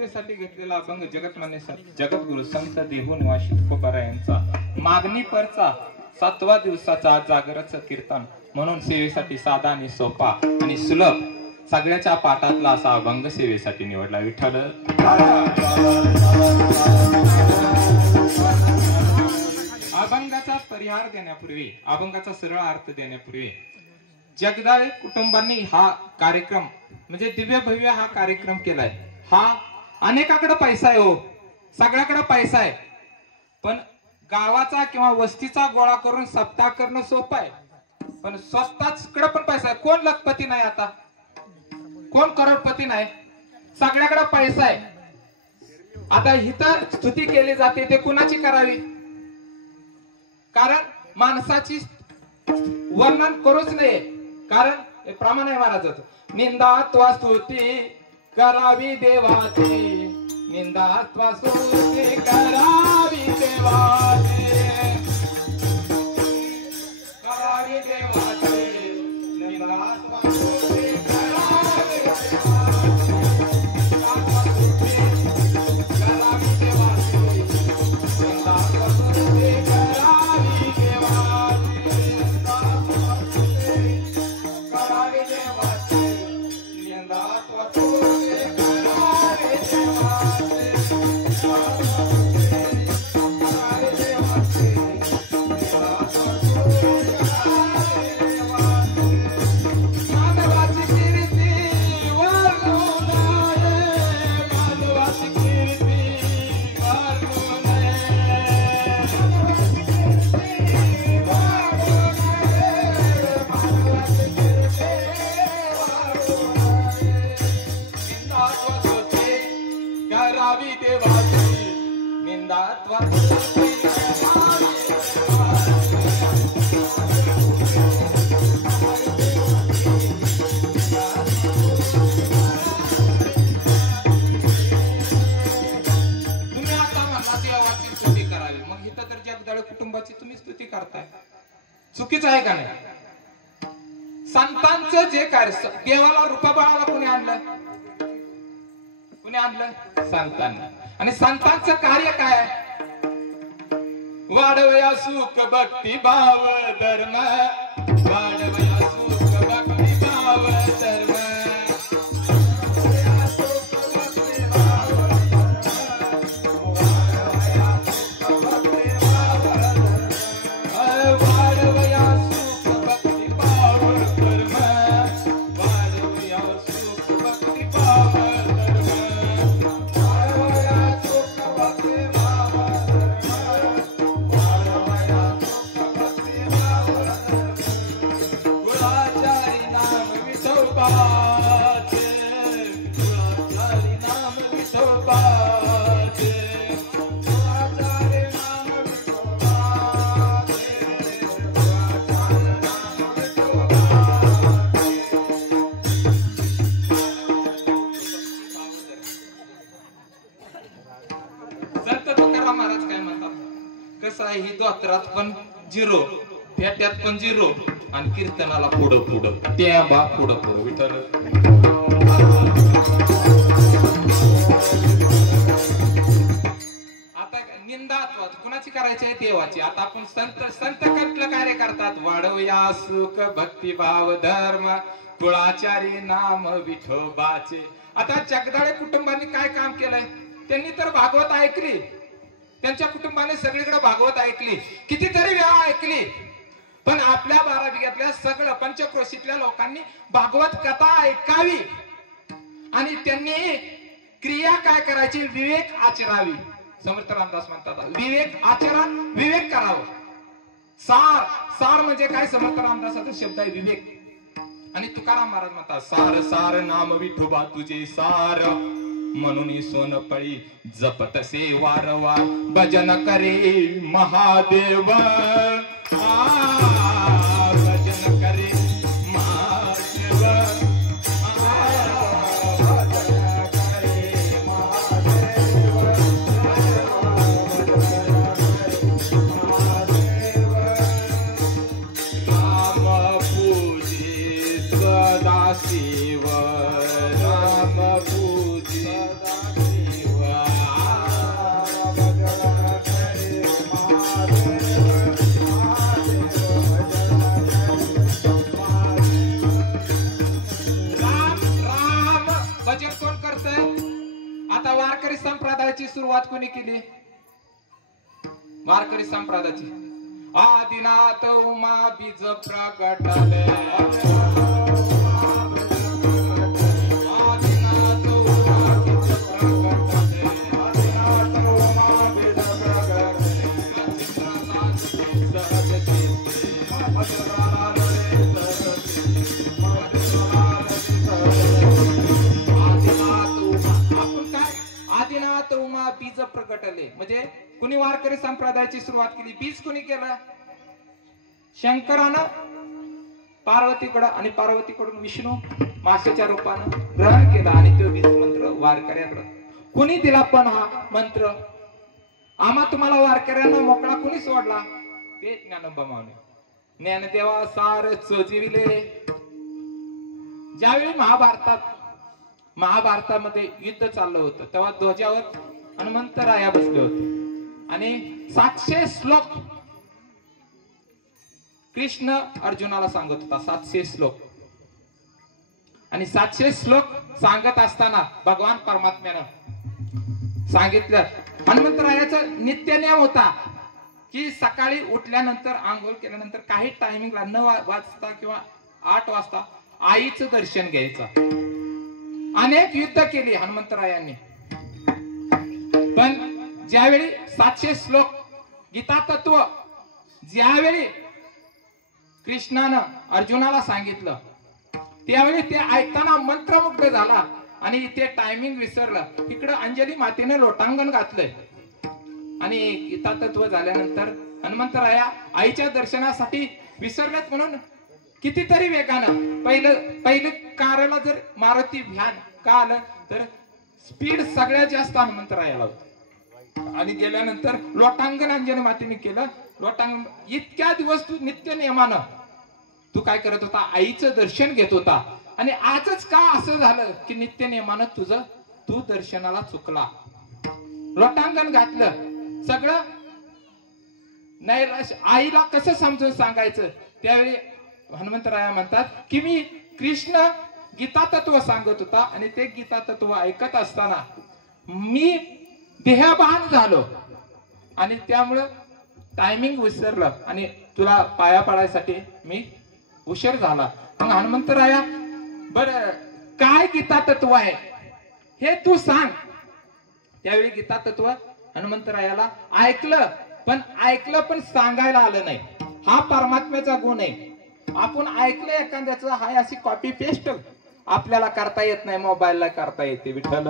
सेवेसाठी घेतलेला अभंग जगतमान्य जगद्गुरु संत देहू निवासी तुकोबारा यांचा मागणी परचा 7व्या दिवसाचा जागराचं कीर्तन म्हणून सेवेसाठी साधा आणि सोपा आणि सुलभ सगळ्याच्या पाठातला असा अभंग सेवेसाठी निवडला. विठ्ठल अभंगाचा परिहार देण्यापूर्वी अभंगाचा सरळ अर्थ देण्यापूर्वी जगदाळे कुटुंबांनी हा कार्यक्रम म्हणजे दिव्य भव्य हा कार्यक्रम केलाय. हा अनेकाकडे पैसा आहे हो, सगळ्याकडे पैसा आहे, पण गावाचा किंवा वस्तीचा गोळा करून सप्ताह करणं सोपं आहे, पण स्वतःच कडे पण पैसा आहे. कोण लखपती नाही आता, कोण करोडपती नाही, सगळ्याकडे पैसा आहे. आता इथं स्तुती केली जाते ते कुणाची करावी, कारण माणसाची वर्णन करूच नये, कारण हे प्रमाण आहे महाराजाचं. निंदात्वा स्तुती करावी देवाची, निंदात्वा स्तुती करावी देवाची, करावी देवाची, निंदात्वा स्तुती करावी चुकीच आहे का नाही. संतांचं जे कार्य देवाला रूपाबाळाला कोणी आणलं, कोणी आणलं, संतांना. आणि संतांचं कार्य काय आहे, वाढवया सुख भक्ती भाव धर्म, वाढवया सुख भक्ती भाव धर्म, ही दोत्रात पण झिरो, फेट्यात पण झिरो, आणि कीर्तनाला पुढं पुढं त्या बा पुढं पुढं. विठ्ठल आता निंदा कुणाची करायची आहे, देवाची. आता आपण संत कुठलं कार्य करतात, वाढवया सुख भक्ती भाव धर्म, कुळाचारी नाम विठोबाचे. आता जगदाळे कुटुंबांनी काय काम केलंय, त्यांनी तर भागवत ऐकली, त्यांच्या कुटुंबाने सगळीकडे भागवत ऐकली, कितीतरी वेळा ऐकली, पण आपल्या 12 बिघ्यातल्या सगळं पंचक्रोशीतल्या लोकांनी भागवत कथा ऐकावी आणि त्यांनी क्रिया काय करायची, विवेक आचरावी. समर्थ रामदास म्हणतात विवेक आचरण, विवेक करावं. सार, सार म्हणजे काय, समर्थ रामदासाचा शब्द आहे विवेक. आणि तुकाराम महाराज म्हणतात सार सार नाम विठोबा तुझे सार, म्हणून सोनपळी जपतसे वारंवार, भजन करे महादेव, भजन करे महादेव, भजन करे महादेव, राम पूजे सदाशिव, राम पूजे सुरुवात कोणी केली? वारकरी संप्रदायाची. आदिनाथ उमा बीज प्रगटले, आदिनाथ उमा बीज प्रगटले, आदिनाथ उमा बीज प्रगटले, सहज आदिनाथ उमा बीज प्रगटले म्हणजे कुणी वारकरी संप्रदायाची सुरुवात केली? बीज कुणी केलं? शंकरानं पार्वतीकडं आणि पार्वतीकडून विष्णू माशाच्या रूपानं ग्रहण केला आणि तो बीज मंत्र वारकऱ्याकडं कुणी दिला? पण हा मंत्र आम्हा तुम्हाला वारकऱ्यांना मोकळा कुणी सोडला? ते ज्ञानोबा माऊली. ज्ञानदेवा सार सजीविले. ज्यावेळी महाभारतामध्ये युद्ध चाललं होतं तेव्हा ध्वजावर हनुमंतराया बसले होते आणि 700 श्लोक कृष्ण अर्जुनाला सांगत होता. 700 श्लोक आणि 700 श्लोक सांगत असताना भगवान परमात्म्यानं सांगितलं. हनुमंतरायाचा नित्य नियम होता की सकाळी उठल्यानंतर आंघोळ केल्यानंतर काही टायमिंगला 9 वाजता किंवा 8 वाजता आईचं दर्शन घ्यायचं. अनेक युद्ध केली हनुमंतरायांनी, पण ज्यावेळी 700 श्लोक गीता तत्व ज्यावेळी कृष्णानं अर्जुनाला सांगितलं त्यावेळी ते ऐकताना मंत्रमुग्ध झाला आणि ते टायमिंग विसरलं. इकडं अंजली मातेने लोटांगण घातलंय आणि गीता तत्व झाल्यानंतर हनुमंतराया आईच्या दर्शनासाठी विसरलेत म्हणून कितीतरी वेगानं पहिलं कारला जर मारुती व्हॅन का आलं तर स्पीड सगळ्यात जास्त हनुमंतरायाला होतं आणि गेल्यानंतर लोटांगण अंजनी मातेने केलं. लोटांगण इतक्या दिवस तू नित्य नियमानं तू काय करत होता? आईचं दर्शन घेत होता आणि आजच का असं झालं की नित्य नियमानं तू दर्शनाला चुकला? लोटांगण घातलं सगळं नैराश्य. आईला कसं समजून सांगायचं? त्यावेळी हनुमंतराया म्हणतात की मी कृष्ण गीता तत्व सांगत होता आणि ते गीता तत्व ऐकत असताना मी देहभान झालो आणि त्यामुळं टायमिंग विसरलं आणि तुला पाया पडायसाठी मी उशीर झाला. मग हनुमंतराया बरं काय गीता तत्व आहे हे तू सांग. त्यावेळी गीता तत्व हनुमंतरायाला ऐकलं पण सांगायला आलं नाही. हा परमात्म्याचा गुण आहे. आपण ऐकलं एखाद्याचं हाय अशी कॉपी पेस्ट आपल्याला करता येत नाही, मोबाईलला करता येते. विठ्ठल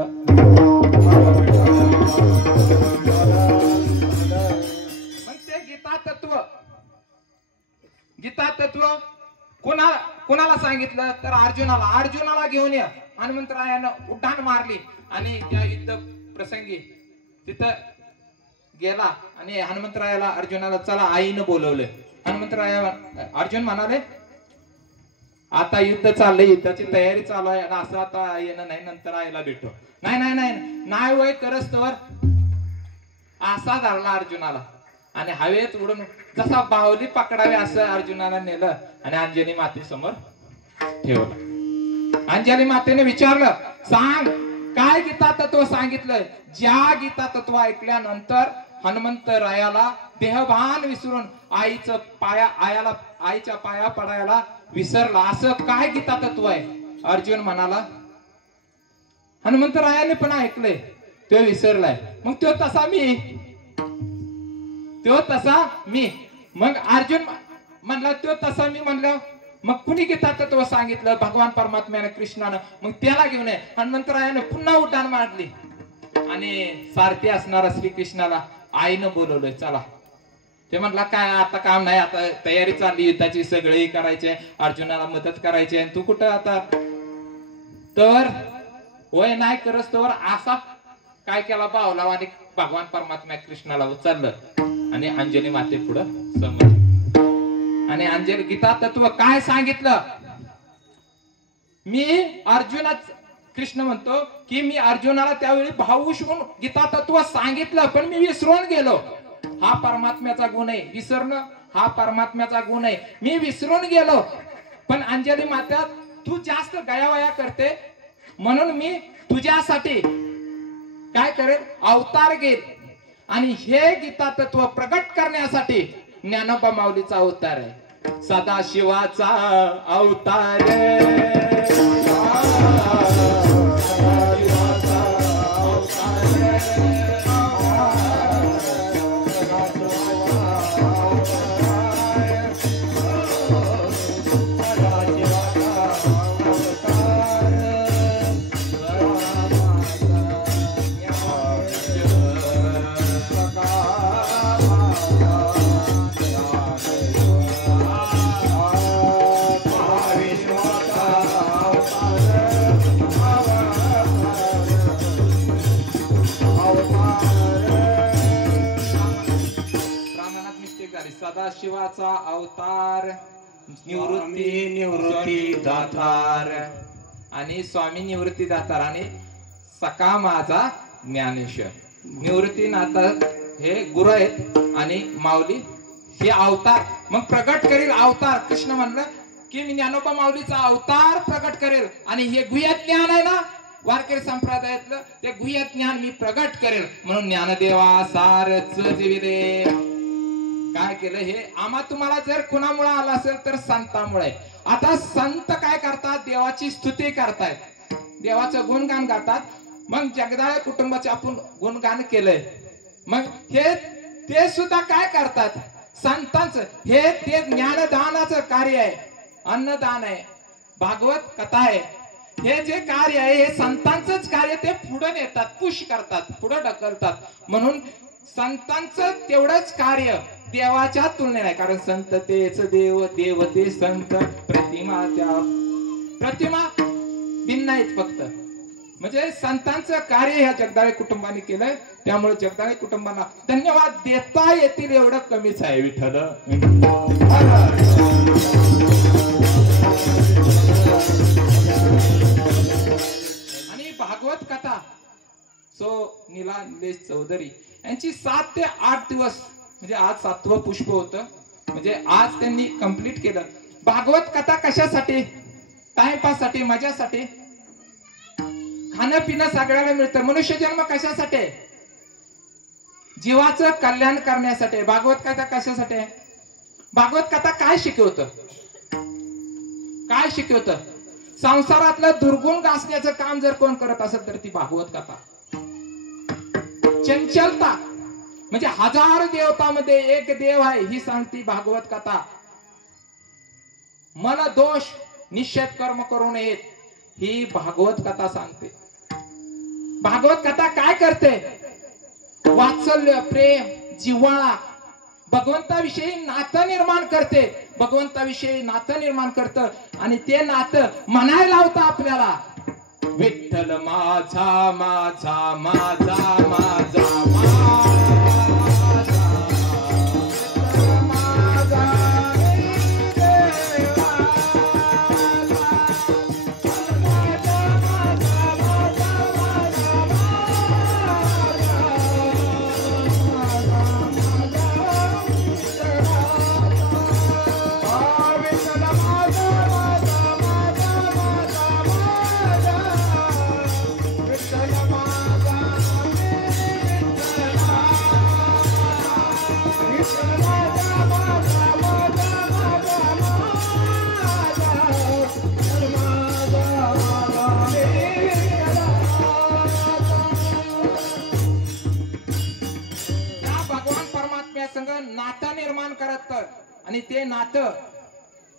मग ते गीता तत्व कोणाला सांगितलं तर अर्जुनाला घेऊन या. हनुमंतरायानं उड्डाण मारली आणि त्या युद्ध प्रसंगी तिथं गेला आणि हनुमंतरायाला अर्जुनाला चला आईनं बोलवलं. अर्जुन म्हणाले आता युद्ध चाललंय, युद्धाची तयारी चालू आहे आणि असं आता येणं नाही, नंतर आईला भेटो. नाही वय करस्तवर असा झाला अर्जुनाला आणि हवेत उडून जसा बाहुली पकडावे असं अर्जुनाला नेलं आणि अंजनी माते समोर ठेवलं. अंजनी मातेने विचारलं सांग काय गीता तत्व सांगितलंय? ज्या गीता तत्व ऐकल्यानंतर हनुमंतरायाला देहभान विसरून आईच्या पाया पडायला विसरला, असं काय गीता तत्व आहे? अर्जुन म्हणाला हनुमंतरायाने पण ऐकलंय, तो विसरलाय. मग तो तसा मी. मग अर्जुन म्हणला तो तसा मी म्हणलं मग कुणी गीता तत्व सांगितलं? भगवान परमात्म्याने कृष्णानं. मग त्याला घेऊन ये. हनुमंतरायाने पुन्हा उड्डाण मारली आणि सारथी असणारा श्रीकृष्णाला आईनं बोलवलंय चला. ते म्हणला काय आता काम नाही, आता तयारी चालली युद्धाची, सगळी करायचे, अर्जुनाला मदत करायची आणि तू कुठं आता? तर वय नाही करस तर असा काय केला बावला आणि भगवान परमात्मा कृष्णाला उचललं आणि अंजनी माते पुढं समज. आणि अंजली गीता तत्व काय सांगितलं? मी अर्जुनाच कृष्ण म्हणतो की मी अर्जुनाला त्यावेळी भाऊशून गीता तत्व सांगितलं पण मी विसरून गेलो. हा परमात्म्याचा गुण आहे, विसरणं हा परमात्म्याचा गुण आहे. मी विसरून गेलो पण अंजली माता तू जास्त गयावया करते म्हणून मी तुझ्यासाठी काय करेल, अवतार घेईल. आणि हे गीता तत्व प्रगट करण्यासाठी ज्ञानोबा माऊलीचा अवतार आहे. सदाशिवाचा अवतार सदाशिवाचा अवतार, निवृत्ती दातार आणि स्वामी निवृत्ती दातार आणि सखा माझा ज्ञानेश्वर. निवृत्तीनाथ हे गुरु आहेत आणि माऊली हे अवतार. मग प्रगट करेल अवतार. कृष्ण म्हणलं की मी ज्ञानोबा माऊलीचा अवतार प्रगट करेल आणि हे गुह्य ज्ञान आहे ना वारकरी संप्रदायातलं, ते गुह्य ज्ञान मी प्रगट करेल. म्हणून ज्ञानदेवा सारच जीविदे काय केलं, हे आम्हा तुम्हाला जर कुणामुळे आला असेल तर संतामुळे. आता संत काय करतात, देवाची स्तुती करतायत, देवाचं गुणगान गातात. मग जगदाळे कुटुंबाचे आपण गुणगान केलंय. मग हे ते सुद्धा काय करतात, संतांचं हे ते ज्ञानदानाचं कार्य आहे, अन्नदान आहे, भागवत कथा आहे. हे जे कार्य आहे हे संतांचंच कार्य. ते पुढे नेतात, पुश करतात, पुढे ढकलतात. म्हणून संतांचं तेवढंच कार्य देवाच्या तुलनेत आहे. कारण संत तेच देव, देव ते संत. प्रतिमा त्या प्रतिमा भिन्न आहेत फक्त. म्हणजे संतांचं कार्य ह्या जगदाळे कुटुंबाने केलंय. त्यामुळे जगदाळे कुटुंबाला धन्यवाद देता येतील एवढं कमीच आहे. विठ्ठल आणि भागवत कथा सो नीला निलेश चौधरी यांची 7 ते 8 दिवस, म्हणजे आज 7वं पुष्प होतं, म्हणजे आज त्यांनी कंप्लीट केलं. भागवत कथा कशासाठी, टाइमपास साठी, मजासाठी. खाणं पिणं सगळ्याला मिळतं. मनुष्य जन्म कशासाठी, जीवाचं कल्याण करण्यासाठी. भागवत कथा कशासाठी आहे, भागवत कथा काय शिकवतं, काय शिकवतं. संसारातलं दुर्गुण घासण्याचं काम जर कोण करत असेल तर ती भागवत कथा. चंचलता म्हणजे 1000 देवतामध्ये एक देव आहे ही सांगती भागवत कथा. मन दोष निषेध कर्म करू नयेत ही भागवत कथा सांगते. भागवत कथा काय करते, वात्सल्य, प्रेम, जिव्हाळा, भगवंताविषयी नातं निर्माण करते. भगवंताविषयी नातं निर्माण करतं आणि ते नातं म्हणायला लावतं आपल्याला. विठ्ठल माझा माझा माझा माझा नातं निर्माण करत. आणि ते नातं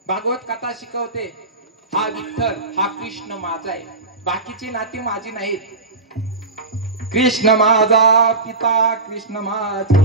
भागवत कथा शिकवते. हा विठ्ठल, हा कृष्ण माझा आहे, बाकीची नाती माझी नाहीत. कृष्ण माझा पिता, कृष्ण माझा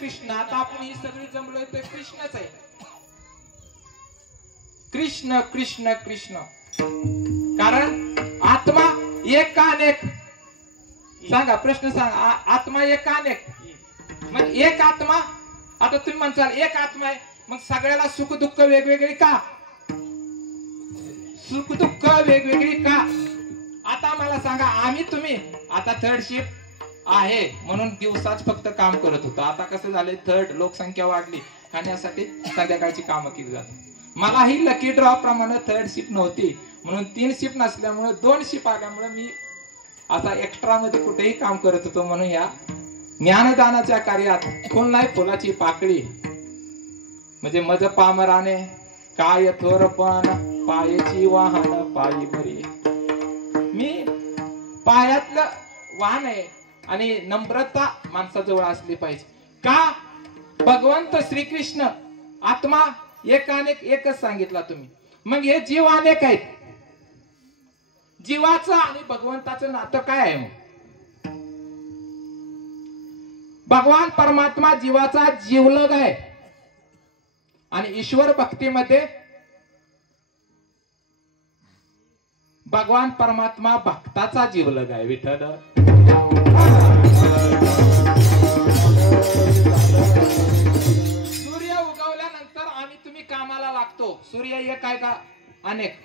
कृष्ण. आता आपण ही सगळी जमलोय ते कृष्णच आहे. कृष्ण कृष्ण कृष्ण. कारण आत्मा एक का अनेक, सांगा प्रश्न सांगा. आत्मा एक का अनेक, मग एक आत्मा. आता तुम्ही म्हणसाल एक आत्मा आहे, मग सगळ्याला सुख दुःख वेगवेगळी का? सुख दुःख वेगवेगळी का? आता मला सांगा, आम्ही तुम्ही आता थर्ड शिफ्ट आहे म्हणून दिवसाच फक्त काम करत होतो. आता कसं झालंय, थर्ड लोकसंख्या वाढली, खाण्यासाठी संध्याकाळची कामं केली जातात. मला ही लकी ड्रॉ प्रमाणे थर्ड शिफ्ट नव्हती म्हणून 3 शिफ्ट नसल्यामुळे 2 शिफ्ट आल्यामुळे मी आता एक्स्ट्रा मध्ये कुठेही काम करत होतो. म्हणून या ज्ञानदानाच्या कार्यात फुल नाही फुलाची पाकळी म्हणजे मज पामराने काय थोरपण पायाची वाहन पायी बरी. मी पायातलं वाहन आहे आणि नम्रता माणसाजवळ असली पाहिजे. का? भगवंत श्रीकृष्ण आत्मा एकानेक एकच सांगितला तुम्ही. मग हे जीव अनेक आहेत. जीवाचं आणि भगवंताचं नातं काय आहे? मग भगवान परमात्मा जीवाचा जीवलग आहे आणि ईश्वर भक्तीमध्ये भगवान परमात्मा भक्ताचा जीवलग आहे. विठ्ठल सूर्य उगवल्यानंतर आम्ही तुम्ही कामाला लागतो. सूर्य एक आहे का? अनेक.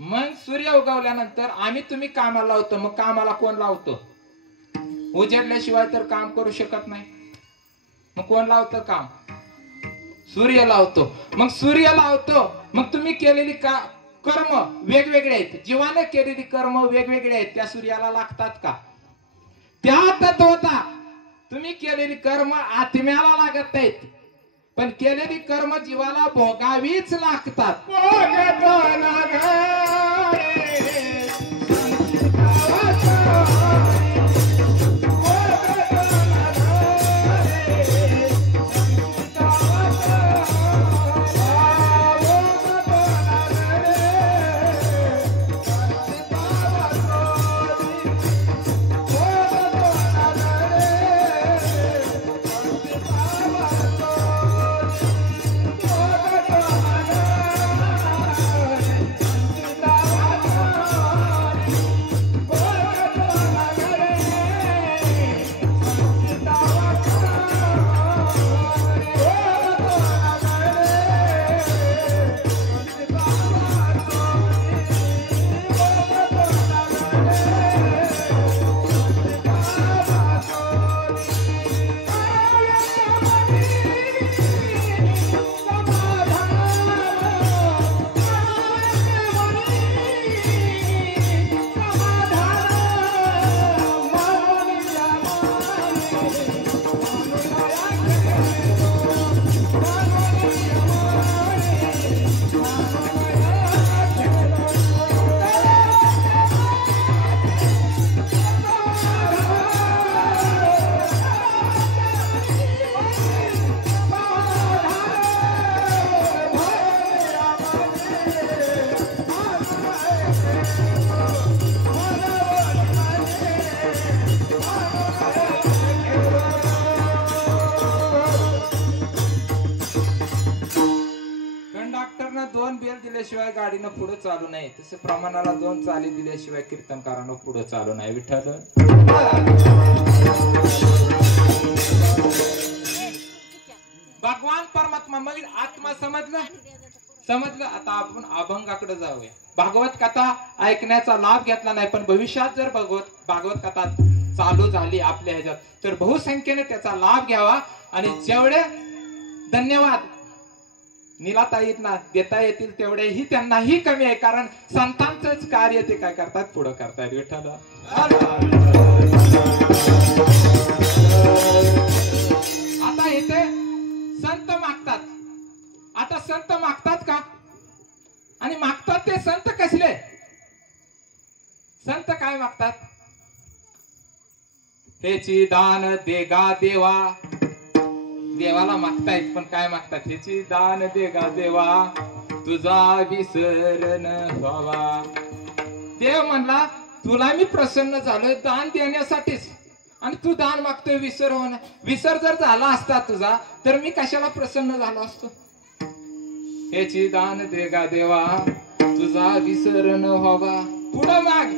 मग सूर्य उगवल्यानंतर आम्ही तुम्ही कामाला लावतो. मग कामाला कोण लावतो? उजेडल्याशिवाय तर काम करू शकत नाही. मग कोण लावतं काम? सूर्य लावतो. मग सूर्य लावतो. मग तुम्ही केलेली कर्म वेगवेगळे आहेत. जीवाने केलेली कर्म वेगवेगळे आहेत. त्या सूर्याला लागतात का? त्या तत्वता तुम्ही केलेली कर्म आत्म्याला लागत नाहीत, पण केलेली कर्म जीवाला भोगावीच लागतात. दिल्याशिवाय गाडीनं पुढे चालू नाही, तसे प्रमाणाला 2 चाली दिल्याशिवाय कीर्तनकारांना पुढे चालू नाही. विठ्ठल भगवान परमात्मा मग आत्मा समजलं. आता आपण अभंगाकडे जाऊया. भागवत कथा ऐकण्याचा लाभ घेतला नाही, पण भविष्यात जर भागवत कथा चालू झाली आपल्या ह्याच्यात तर बहुसंख्येने त्याचा लाभ घ्यावा. आणि जेवढे धन्यवाद नीलाताईंना देता येतील तेवढेही त्यांनाही कमी आहे, कारण संतांचंच कार्य ते काय करतात, पुढे करतात. विठ्ठल आता इथे संत मागतात. आता संत मागतात का? आणि मागतात ते संत कसले? संत काय मागतात? हेची दान देगा देवा. देवाला मागतायत, पण काय मागतात? ह्याची दान देगा देवा, तुझा विसर न व्हावा. देव म्हणला तुला मी प्रसन्न झालोय दान देण्यासाठीच, आणि तू दान मागतोय विसर होणं. विसर जर झाला असता तुझा तर मी कशाला प्रसन्न झालो असतो? ह्याची दान देगा देवा, तुझा विसर न व्हावा. पुढं माग.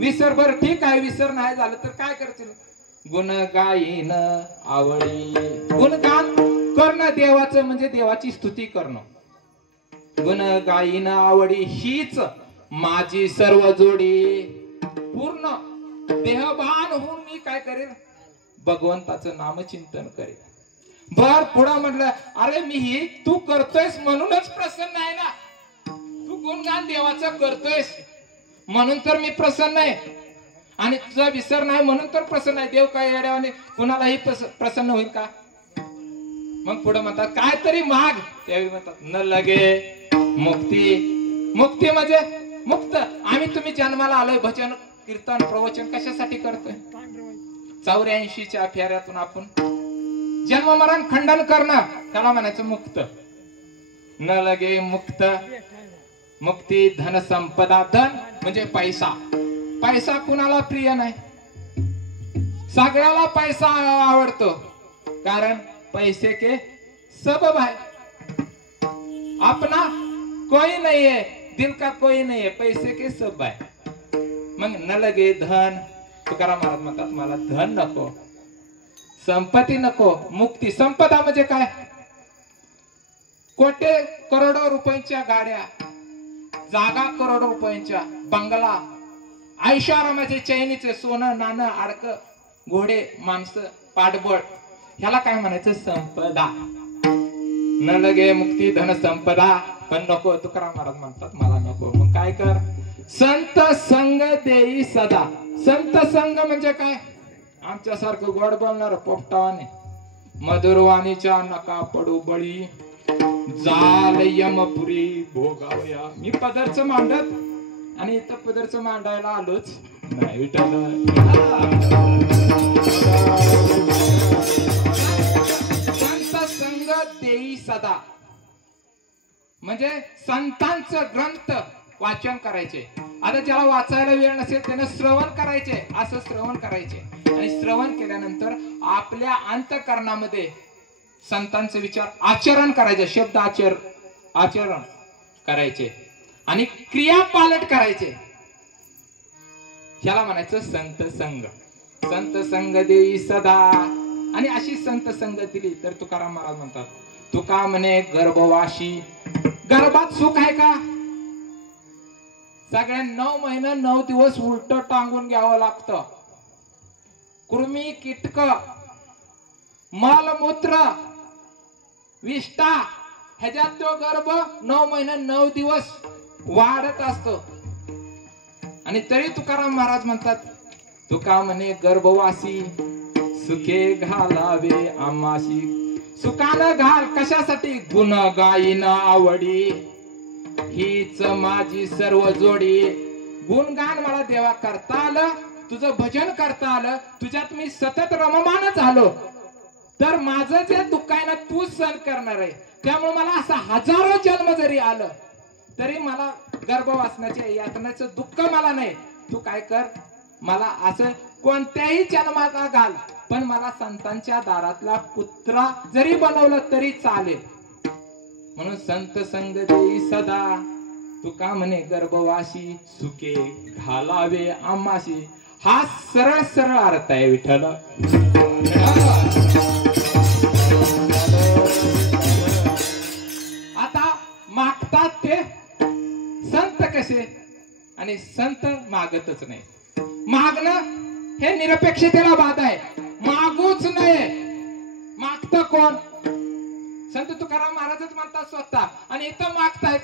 विसर बर ठीक आहे, विसर नाही झालं तर काय करतील? गुण गायीन आवडी. गुणगान करणं देवाचं म्हणजे देवाची स्तुती करणं. गुण गायीन आवडी हीच माझी सर्व जोडी. पूर्ण देहभान होऊन मी काय करेल, भगवंताचं नामचिंतन करेल. बर पुढं म्हटलं, अरे मी ही तू करतोयस म्हणूनच प्रसन्न आहे ना. तू गुणगान देवाचं करतोयस म्हणून तर मी प्रसन्न आहे, आणि तुझा विसर नाही म्हणून तर प्रसन्न आहे. देव काय येड्यावाने कुणालाही प्रसन्न होईल का? मग पुढे म्हणतात काहीतरी माग. त्यावेळी म्हणतात न लगे मुक्ती. मुक्ती म्हणजे मुक्त. आम्ही तुम्ही जन्माला आलोय, भजन कीर्तन प्रवचन कशासाठी करतोय? 84च्या फेऱ्यातून आपण जन्म मरण खंडन करणं, त्याला म्हणायचं मुक्त. न लगे मुक्त. मुक्ती धन संपदा. धन म्हणजे पैसा. पैसा कुणाला प्रिय नाही? सगळ्याला पैसा आवडतो, कारण पैसे के सबब है. अपना कोई नहीं है, दिल का कोई नहीं है, पैसे के सब है. मग न लगे धन. तुकाराम महाराज म्हणतात मला धन नको, संपत्ती नको. मुक्ती. संपदा म्हणजे काय? कोटे करोडो रुपयांच्या गाड्या, जागा करोडो रुपयांच्या, बंगला, ऐशारामाचे, चैनीचे, सोनं नाणं, आडक, घोडे, माणसं, पाठबळ, ह्याला काय म्हणायचं? संपदा. न लगे मुक्ती धन संपदा. पण नको. तुकाराम महाराज म्हणतात मला नको. मग काय कर? संत संग देई सदा. संत संग म्हणजे काय? आमच्यासारखं गोड बोलणार पोपटावाने, मधुरवाणीच्या नका पडू बळी, जाल यमपुरी भोगावया. मी पदरच मांडत आणि इथं पदरच मांडायला आलोच नाही. संत संग देई सदा म्हणजे संतांचं ग्रंथ वाचन करायचे. आता ज्याला वाचायला वेळ नसेल त्याने श्रवण करायचे. असं श्रवण करायचे, आणि श्रवण केल्यानंतर आपल्या अंतःकरणामध्ये संतांचे विचार आचरण करायचे. शब्द आचरण करायचे आणि क्रिया पालट करायचे. ह्याला म्हणायचं संत संग. संत संग देई सदा. आणि अशी संत संग दिली तर तुकाराम महाराज म्हणतात, तुका म्हणे गर्भवाशी. गर्भात सुख आहे का? सगळ्या 9 महिने 9 दिवस उलट टांगून घ्यावं लागतं. कृमी कीटक, मलमूत्र, विष्ठा, ह्याच्यात तो गर्भ 9 महिने 9 दिवस वाढत असतो. आणि तरी तुकाराम महाराज म्हणतात, तुका म्हणे गर्भवासी सुखे घालावे आमाशी. सुखानं घाल. कशासाठी? गुण गायीन आवडी हीच माझी सर्व जोडी. गुणगान मला देवा करता आलं, तुझं भजन करता आलं, तुझ्यात मी सतत रममान झालो, तर माझं जे दुःख आहे ना तू सहन करणार आहे. त्यामुळे मला असं हजारो जन्म जरी आलं तरी मला गर्भवासनाचे यातनाचं दुःख मला नाही. तू काय कर, मला असं कोणत्याही जन्माला घाल, पण मला संतांच्या दारातला पुत्रा जरी बनवलं तरी चालेल. म्हणून संत संग देई सदा. तुका म्हणे गर्भवासी सुखे घालावे आमाशी. हा सरळ सरळ अर्थ आहे विठ्ठल. आता मागतात ते संत कसे? आणि संत मागतच नाही. मागणं हे निरपेक्षतेला बाधा आहे. मागूच नये. मागत कोण? संत तुकाराम महाराजच म्हणतात स्वतः, आणि इथं मागतायत.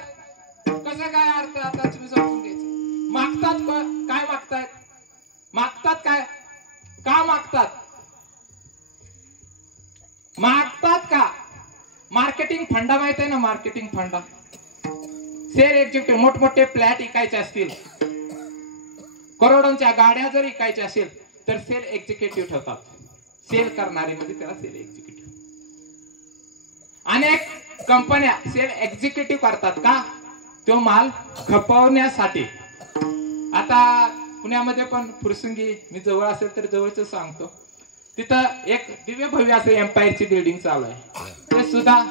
कसं काय अर्थ? आता तुम्ही समजून घ्यायचं. मागतात काय? मागतायत? मागतात काय? का मागतात? मागतात का? मार्केटिंग फंडा माहित आहे ना? मार्केटिंग फंडा, सेल एक्झिक्युटिव्ह. मोठमोठे फ्लॅट विकायचे असतील, करोडोंच्या गाड्या जर विकायच्या असेल तर सेल एक्झिक्युटिव्ह ठेवतात. सेल करणारे म्हणजे त्याला सेल एक्झिक्युटिव्ह. अनेक कंपन्या सेल एक्झिक्युटिव्ह करतात का? तो माल खपवण्यासाठी. आता पुण्यामध्ये पण फुरसुंगी, मी जवळ असेल तर जवळच सांगतो, तिथं एक दिव्य भव्य असं एम्पायरची बिल्डिंग चालू आहे. ते सुद्धा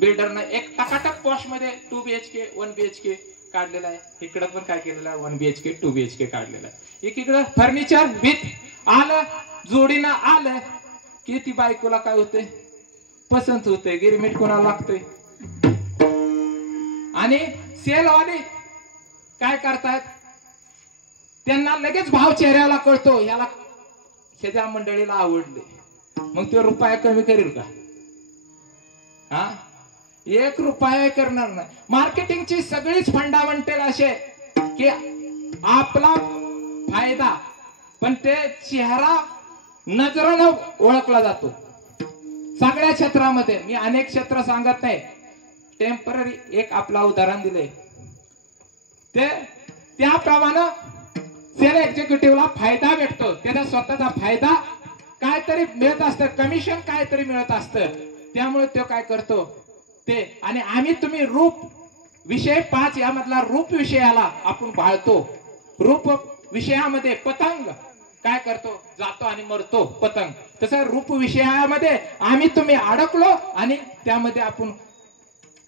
बिल्डरनं एक टकाटक पॉश मध्ये 2 BHK 1 BHK काढलेला आहे. इकडं पण काय केलेलं आहे? 1 BHK 2 BHK काढलेला आहे. एकीकडं फर्निचर विथ आलं, जोडीनं आलं की ती बायकोला काय होते? पसंत होते, गिरमीट कोणाला लागतोय. आणि सेलवाले काय करतात, त्यांना लगेच भाव चेहऱ्याला कळतो, याला ह्याच्या मंडळीला आवडले, मग तो रुपया कमी करेल का? हा, 1 रुपया करणार नाही. मार्केटिंगची सगळीच फंडामेंटल असे की आपला फायदा, पण ते चेहरा नजरेनं ओळखला जातो सगळ्या क्षेत्रामध्ये. मी अनेक क्षेत्र सांगत नाही, टेम्पररी एक आपला उदाहरण दिले, ते त्याप्रमाणे सेल एक्झिक्युटिव्हला फायदा भेटतो, त्याचा स्वतःचा फायदा काहीतरी मिळत असतं, कमिशन काहीतरी मिळत असतं, त्यामुळे तो काय करतो ते. आणि आम्ही तुम्ही रूप विषय 5 यामधला रूप विषयाला आपण पाळतो. रूप विषयामध्ये पतंग काय करतो, जातो आणि मरतो पतंग. तसं रूप विषयामध्ये आम्ही तुम्ही अडकलो आणि त्यामध्ये आपण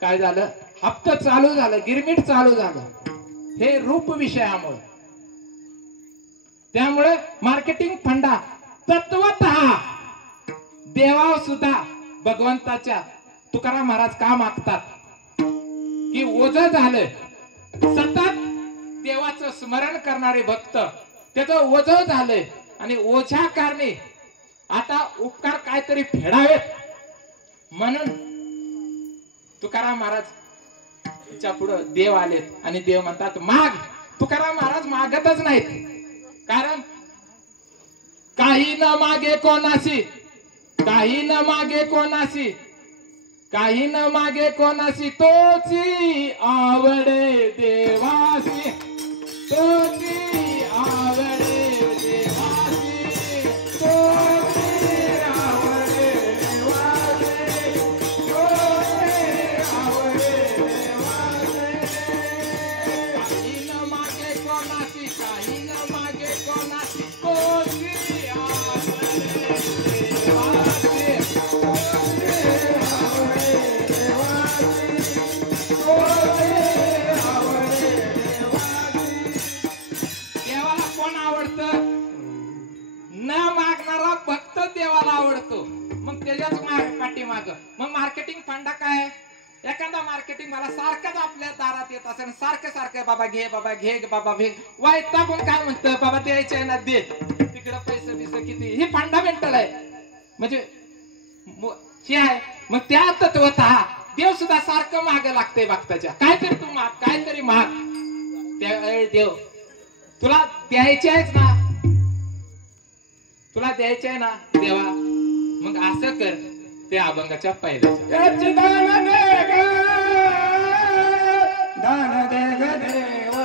काय झालं, हप्ता चालू झालं, गिरमिट चालू झालं, हे रूप विषयामुळे. त्यामुळे मार्केटिंग फंडा तत्वतः देवा सुद्धा भगवंताच्या तुकाराम महाराज का मागतात की ओझ झालं, सतत देवाचं स्मरण करणारे भक्त त्याचं ओझ झालंय आणि ओझ्या कारणे आता उपकार काहीतरी फेडावेत, म्हणून तुकाराम महाराज पुढे देव आलेत आणि देव म्हणतात माग. तुकाराम महाराज मागतच नाहीत, कारण काही न मागे कोणाशी, काही न मागे कोणाशी, काही न मागे कोणाशी, तोची आवडे देवासी, तोची आवडे देवासी, तोची आवडे देवासी, तोची आवडे देवासी. काही न मागे कोणाशी, काही न मागे कोणाशी, तोची आवडे देवासी, न मागणारा भक्त देवाला आवडतो. मग त्याच्याच पाठीमाग मग मार्केटिंग फंडा काय, एखादा मार्केटिंग मला सारखंच आपल्या दारात येत असेल, सारखं सारखं बाबा घे बाबा घे बाबा घे, वैतागून काय म्हणतं बाबा द्यायचे आहे ना दे, तिकडे पैसे दिसत किती, हे फंडामेंटल आहे. म्हणजे हे आहे. मग त्या तत्वतः देव सुद्धा सारखं माग लागतंय भक्ताच्या, काहीतरी तू माग, काहीतरी माग. देव तुला द्यायचे आहेच ना, तुला द्यायचे आहे ना देवा, मग असं कर. ते अभंगाच्या पहिल्याच्या दान दे ग देवा,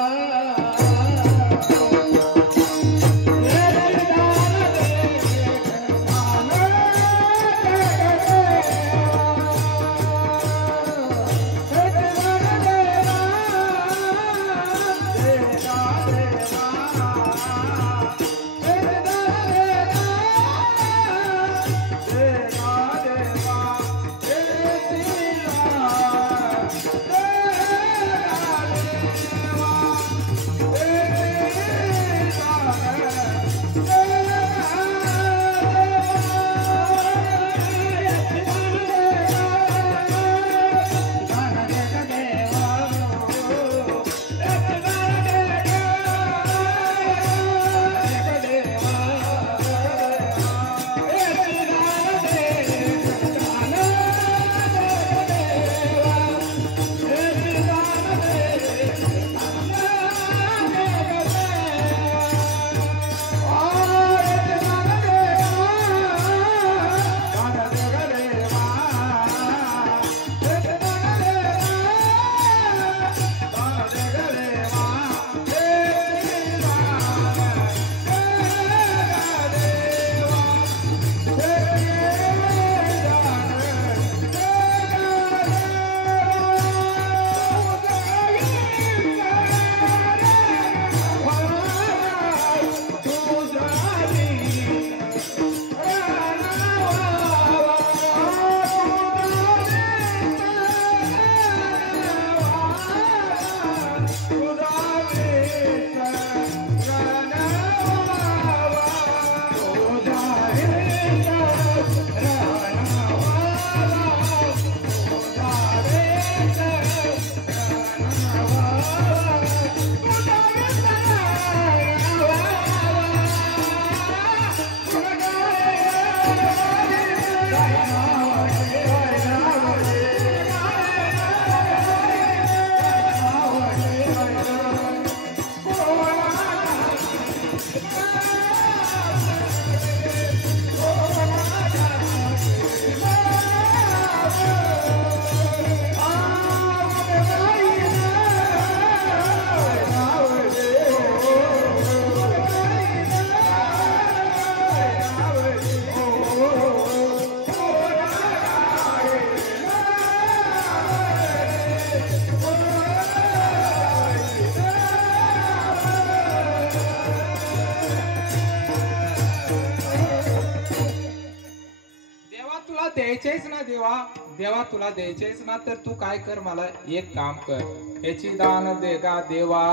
द्यायचेच ना देवा, देवा तुला द्यायचेच ना, तर तू काय कर, मला एक काम कर, याची दान दे गा देवा,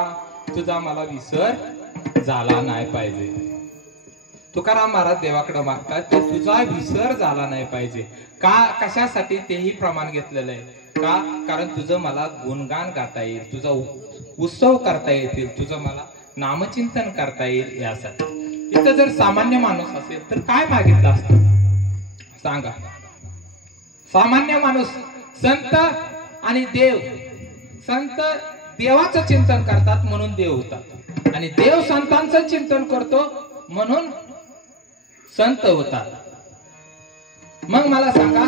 तुझा मला विसर झाला नाही पाहिजे. तुकाराम महाराज देवाकडे मागतात तर तुझा विसर झाला नाही पाहिजे. का, कशासाठी तेही प्रमाण घेतलेलं आहे. का, कारण तुझं मला गुणगान गाता येईल, तुझा उत्सव करता येतील, तुझं मला नामचिंतन करता येईल यासाठी. इथं जर सामान्य माणूस असेल तर काय मागितलं असतं सांगा. सामान्य माणूस, संत आणि देव, संत देवाचं चिंतन करतात म्हणून देव होतात, आणि देव संतांचं चिंतन करतो म्हणून संत होतात. मग मला सांगा,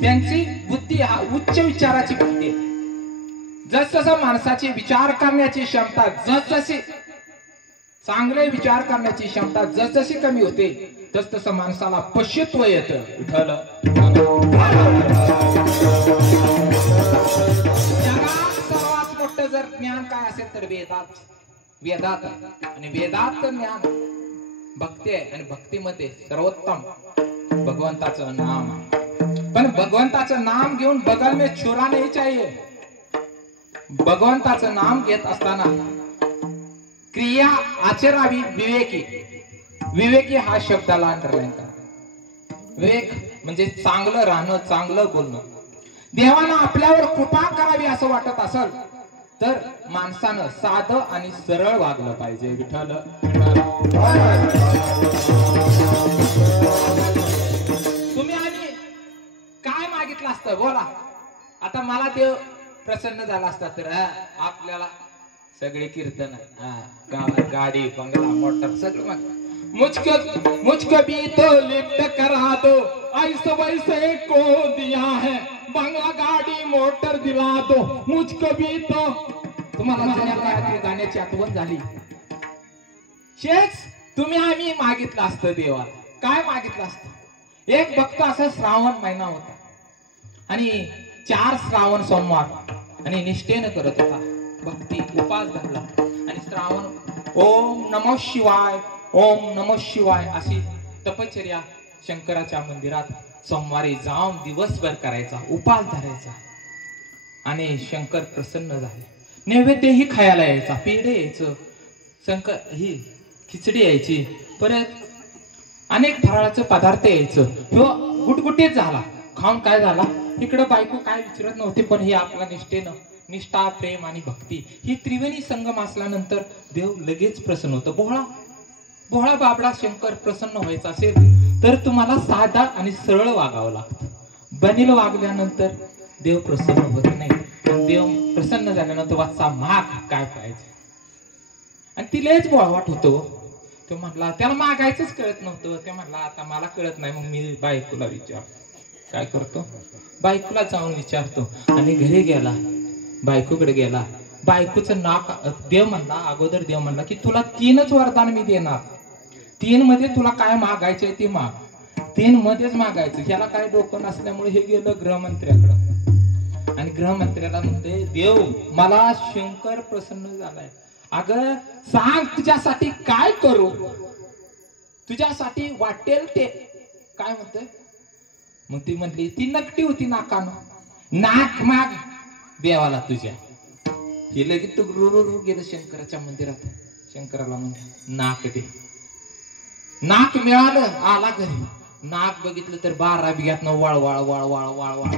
त्यांची बुद्धी हा उच्च विचाराची बुद्धी आहे. जसजसं माणसाची विचार करण्याची क्षमता, जसजशी चांगले विचार करण्याची क्षमता जसजशी कमी होते, तसतसं माणसाला पशुत्व येतं. जगात सर्वात मोठं जर ज्ञान काय असेल तर वेदात, वेदात, आणि वेदात ज्ञान भक्ती आहे, आणि भक्तीमध्ये सर्वोत्तम भगवंताचं नाम आहे. पण भगवंताचं नाम घेऊन बगल में छुरा नहीं चाहिए. भगवंताचं नाम घेत असताना क्रिया आचरावी विवेकी. विवेकी हा शब्दाला अंडरलाईन करा. विवेक म्हणजे चांगलं राहणं, चांगलं बोलणं. देवानं आपल्यावर कृपा करावी असं वाटत असेल तर माणसानं साधं आणि सरळ वागलं पाहिजे. विठ्ठल तुम्ही आम्ही काय मागितलं असतं बोला. आता मला देव प्रसन्न झाला असता तर आपल्याला सगळे कीर्तन, गावात गाडी, बंगला, मोटर सगळं मागतात. मुझको भी तो लिफ्ट करा दो, ऐसे वैसे को दिया है, बंगला गाडी मोटर दिला दो, मुझको भी तो. तुम्हाला जुन्या काळातील गाण्याची आठवण झाली. शेच तुम्ही आम्ही मागितलं असतं देवा. काय मागितलं असतं. एक भक्त असं श्रावण महिना होता आणि 4 श्रावण सोमवार आणि निष्ठेनं करत होता भक्ती, उपास धरला, आणि श्रावण ओम नमः शिवाय, ओम नमः शिवाय अशी तपश्चर्या शंकराच्या मंदिरात सोमवारी जाऊन दिवसभर करायचा, उपास धरायचा. आणि शंकर प्रसन्न झाले. नैवेद्यही खायला यायचा, पेढे यायचं, शंकर ही खिचडी यायची, परत अनेक फराळाचं पदार्थ यायचं. तो गुटगुटीत झाला. खाऊन काय झाला, इकडं बायको काय विचारत नव्हती, पण हे आपला निष्ठेनं, निष्ठा, प्रेम आणि भक्ती ही त्रिवेणी संगम असल्यानंतर देव लगेच प्रसन्न होतं. भोळा बाबडा शंकर प्रसन्न व्हायचा असेल तर तुम्हाला साधा आणि सरळ वागावं लागतं. बनील वागल्यानंतर देव प्रसन्न होत नाही. देव प्रसन्न झाल्यानंतर वाचा माग काय पाहिजे, आणि तिलाच बोळवाट होतो. तो म्हणला, त्याला मागायचंच कळत नव्हतं. ते म्हणला, आता मला कळत नाही, मग मी बायकोला विचार. काय करतो, बायकोला जाऊन विचारतो. आणि घरी गेला, बायकोकडे गेला. बायकोचं नाक, देव म्हणला, अगोदर देव म्हणला की तुला 3च वरदान मी देणार. 3 मध्ये तुला काय मागायचंय ते माग. 3 मध्येच मागायचं. ह्याला काय डोकं नसल्यामुळे हे गेलं गृहमंत्र्याकडं, आणि गृहमंत्र्याला म्हणते, देव मला शंकर प्रसन्न झालाय, अगं सांग तुझ्यासाठी काय करू, तुझ्यासाठी वाटेल ते. काय म्हणते, मग ती म्हणली, ती नकटी होती नाकानं, नाक माग देवाला तुझ्या. हे लगेच तू गेलं शंकराच्या मंदिरात. शंकराला म्हणते, नाक दे. नाक मिळालं, आला घरी. नाक बघितलं तर 12 बिघ्यातनं वळ वळ वळ वळ वळ वळ,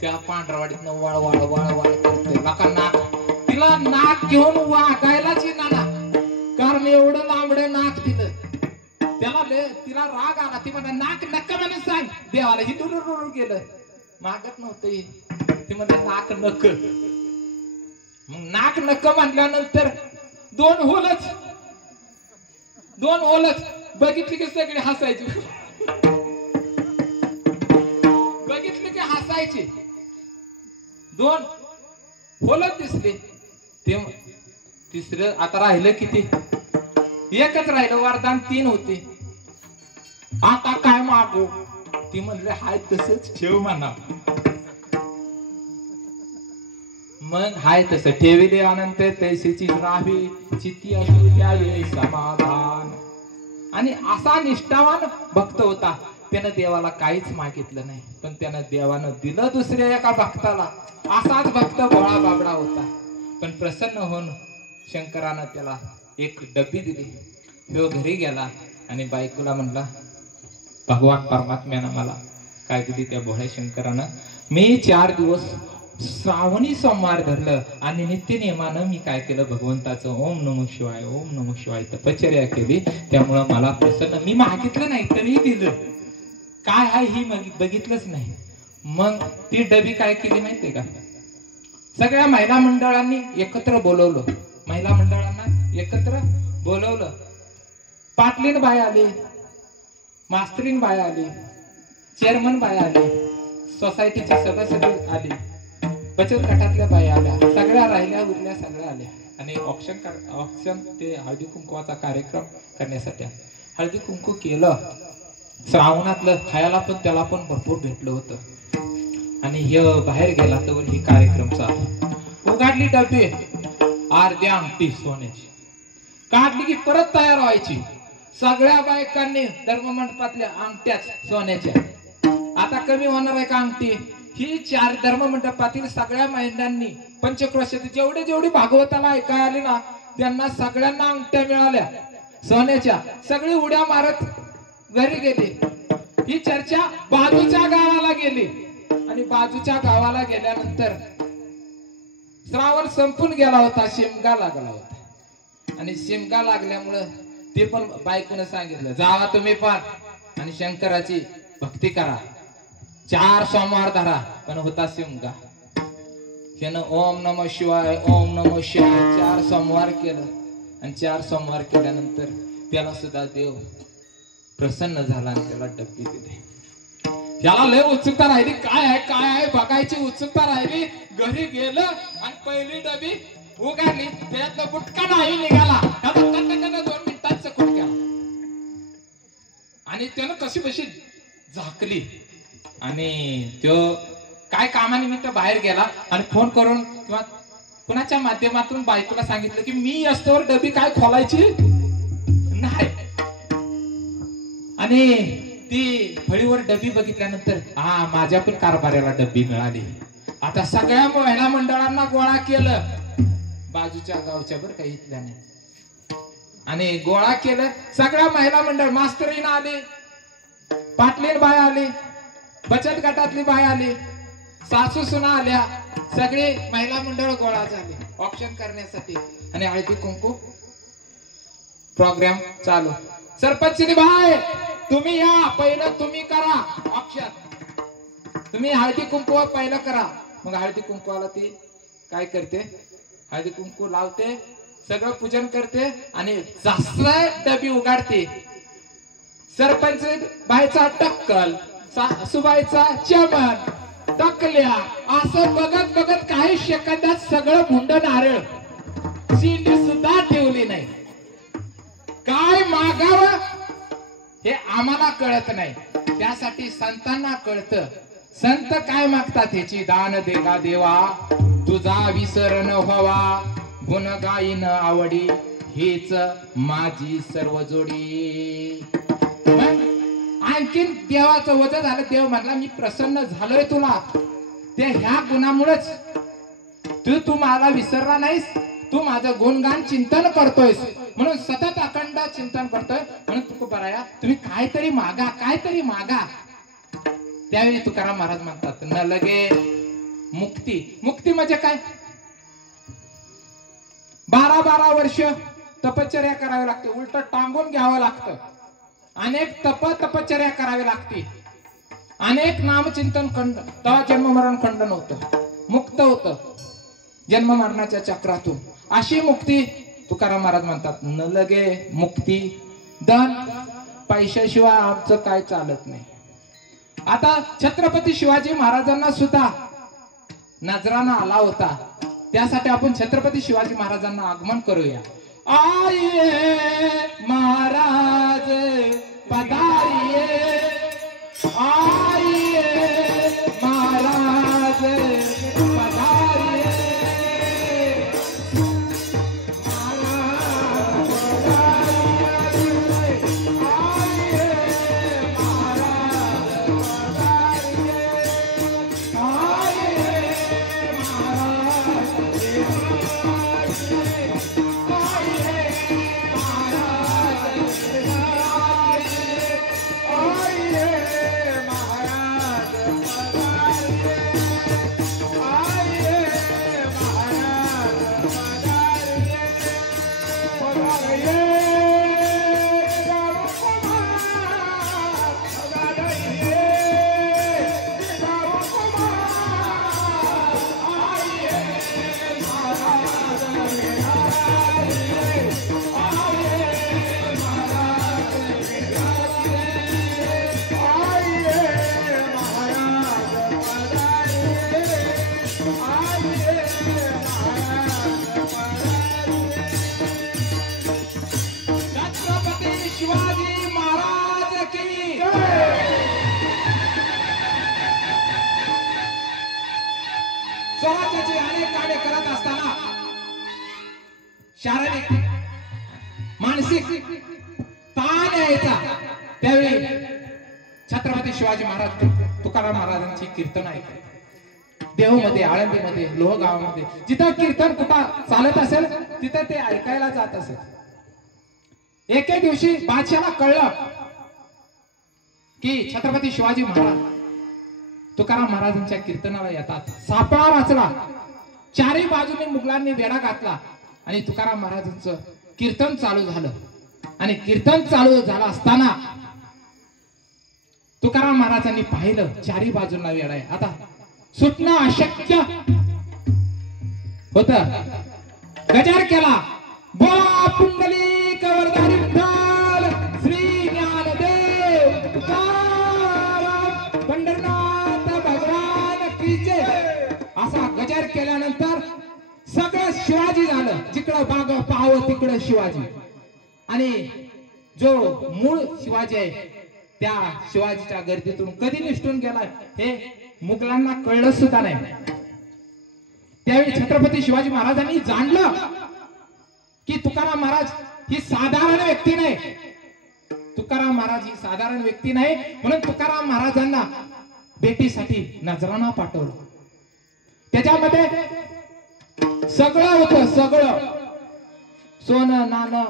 त्या पांढरवाडीतनं वळ वळ वळ वळ करते. नका नाक, तिला नाक घेऊन वागायलाच येणार, कारण एवढं लांबडं नाक दिलं त्याला. तिला राग आला. ती म्हणा, नाक नक्क म्हणून सांग देवाला. ही दुरून गेलं, मागत नव्हतं. ती म्हणा, नाक नक. मग नाक नक म्हटल्यानंतर 2 होलच बघितली की सगळे हसायचे. बघितली की हसायचे. 2 होलच दिसले. ते तिसरं आता राहिलं किती, एकच राहिलं. वरदान 3 होते. आता काय मागू. ती म्हणले, हाय तसंच ठेव म्हणा. मग हाय तसं ठेवी देवानंतर तैसेची राहावी, चित्ती असू द्यावे समाधान. आणि असा निष्ठावान भक्त होता त्यानं देवाला काहीच मागितलं नाही, पण त्यानं देवानं दिलं दुसऱ्या एका भक्ताला. असाच भक्त भोळा बाबडा होता. पण प्रसन्न होऊन शंकरानं त्याला एक डबी दिली. ह्यो घरी गेला आणि बायकोला म्हणला, भगवान परमात्म्यानं मला काय दिली त्या भोळ्या शंकरानं, मी 4 दिवस श्रावणी सोमवार धरलं आणि नित्य नियमानं मी काय केलं, भगवंताचं ओम नमो शिवाय ओम नमो शिवाय तपश्चर्या केली. त्यामुळं मला प्रसन्न, मी मागितलं नाही तरी दिलं. काय आहे ही बघितलंच नाही. मग ती डबी काय केली माहितीये का, सगळ्या महिला मंडळांनी एकत्र बोलवलं. महिला मंडळांना एकत्र बोलवलं. पाटलीन बाय आली, मास्तरीन बाय आली, चेअरमन बाय आली, सोसायटीचे सदस्य आली, बचत गटातल्या बाया आल्या, सगळ्या राहिल्या उरल्या सगळ्या आल्या. आणि ऑप्शन ते हळदी कुंकवाचा कार्यक्रम करण्यासाठी हळदी कुंकू केलं. श्रावणातलं खायला पण त्याला पण भरपूर भेटलं होतं. आणि हे बाहेर गेला तर ही कार्यक्रम चालू. उघडली डबे, अर्ध्या अंगठी सोन्याची काढली की परत तयार व्हायची. सगळ्या बायकांनी धर्ममंडपातल्या अंगठ्याच सोन्याच्या. आता कमी होणार आहे का अंगठी? ही 4 धर्ममंडपातील सगळ्या महिलांनी पंचक्रोशात जेवढी भागवताला ऐकायला आली ना, त्यांना सगळ्यांना अंगठ्या मिळाल्या सोन्याच्या. सगळी उड्या मारत घरी गेली. ही चर्चा बाजूच्या गावाला गेली. आणि बाजूच्या गावाला गेल्यानंतर श्रावण संपून गेला होता, शिमगा लागला होता. आणि शिमगा लागल्यामुळं ते पण बायकोनं सांगितलं, जावा तुम्ही पण आणि शंकराची भक्ती करा, 4 सोमवार धरा. पण होता शिमगा. त्यानं ओम नमः शिवाय ओम नमः शिवाय 4 सोमवार केलं. आणि 4 सोमवार केल्यानंतर त्याला सुद्धा देव प्रसन्न झाला आणि त्याला डब्बी दिली. याला लय उत्सुकता राहिली, काय आहे बघायची उत्सुकता राहिली. घरी गेलं आणि पहिली डबी उघडली, त्यातला बुटका नाही निघाला. 2 मिनिटात चकून केला. आणि त्यानं कशी बशी झाकली. आणि तो काय कामानिमित्त बाहेर गेला आणि फोन करून किंवा कुणाच्या माध्यमातून बायकोला सांगितलं की मी असतोवर डबी काय खोलायची नाही. आणि ती फळीवर डबी बघितल्यानंतर माझ्या पण कारभाऱ्याला डबी मिळाली. आता सगळ्या महिला मंडळांना गोळा केलं, बाजूच्या गावच्या बरं काही इथल्या नाही. आणि गोळा केलं सगळ्या महिला मंडळ. मास्तरीन आली, पाटलीन बाय आली, बचत गटातली बाय आली, सासू सुना आल्या. सगळे महिला मंडळ गोळा झाले ऑप्शन करण्यासाठी. आणि हळदी कुंकू प्रोग्राम चालू. सरपंचनी बाय तुम्ही या, पहिलं तुम्ही करा ऑप्शन, तुम्ही हळदी कुंकू पहिलं करा. मग हळदी कुंकवाला ती काय करते, हळदी कुंकू लावते, सगळं पूजन करते आणि जास्त डबी उघडते. सरपंच बायचा टक्कल, सासूबाईचा चमन, टकल्या, असं बघत बघत काही सेकंदात सगळं भुंड नारळ, शिंडी सुद्धा ठेवली नाही. काय मागावं हे आम्हाला कळत नाही, त्यासाठी संतांना कळतं. संत काय मागतात, ह्याची दान देगा देवा, तुझा विसर न व्हावा, गुण गाईन आवडी, हेच माझी सर्व जोडी. आणखीन देवाचं वजन झालं. देव म्हणला मी प्रसन्न झालोय तुला, त्या ह्या गुणामुळेच तू मला विसरला नाहीस, तू माझं गुणगान चिंतन करतोयस, म्हणून सतत अखंड चिंतन करतोय. म्हणून तू बराया तुम्ही काहीतरी मागा, काहीतरी मागा. त्यावेळी तुकाराम महाराज म्हणतात न लगे मुक्ती. मुक्ती म्हणजे काय, 12 वर्ष तपश्चर्या करावी लागते, उलट टांगून घ्यावं लागतं. अनेक तपश्चर्या करावी लागते, अनेक नामचिंतन खंड, तेव्हा जन्म मरण खंडन होतं, मुक्त होतं जन्म मरणाच्या चक्रातून. अशी मुक्ती तुकाराम महाराज म्हणतात न लगे मुक्ती. धन पैशाशिवाय आमचं काय चालत नाही. आता छत्रपती शिवाजी महाराजांना सुद्धा नजराना आला होता, त्यासाठी आपण छत्रपती शिवाजी महाराजांना आगमन करूया. आइए महाराज पधारिए, आइए महाराज पधारिए. महाराज त्यावेळी छत्रपती शिवाजी महाराज तुकाराम महाराजांची कीर्तन ऐकली. देहूमध्ये, आळंदीमध्ये, लोहगावामध्ये जिथं कीर्तन कुठं चालत असेल तिथं ते ऐकायला जात असेल. एके दिवशी बादशाला कळलं की छत्रपती शिवाजी महाराज तुकाराम महाराजांच्या कीर्तनाला येतात. सापळा वाचला, चारही बाजूने मुघलांनी वेढा घातला आणि तुकाराम महाराजांचं कीर्तन चालू झालं. आणि कीर्तन चालू झालं असताना तुकाराम महाराजांनी पाहिलं चारही बाजूला वेढा आहे, आता सुटणं अशक्य होत. गजर केला, बोला पुंडलिक वरदारी विठ्ठल श्री ज्ञानदेव तुकाराम पंढरनाथ भगवान की जय असा गजर केल्यानंतर सगळं शिवाजी झालं. जिकडं बाग पाहावं तिकडं शिवाजी. आणि जो मूळ शिवाजी आहे त्या शिवाजीच्या गर्दीतून कधी निष्ठून गेलाय हे मुघलांना कळलं सुद्धा नाही. त्यावेळी छत्रपती शिवाजी महाराजांनी जाणलं की तुकाराम महाराज ही साधारण व्यक्ती नाही. तुकाराम महाराज ही साधारण व्यक्ती नाही. म्हणून तुकाराम महाराजांना भेटीसाठी नजराणा पाठवलं. त्याच्यामध्ये सगळं होतं, सगळं सोनं नाणं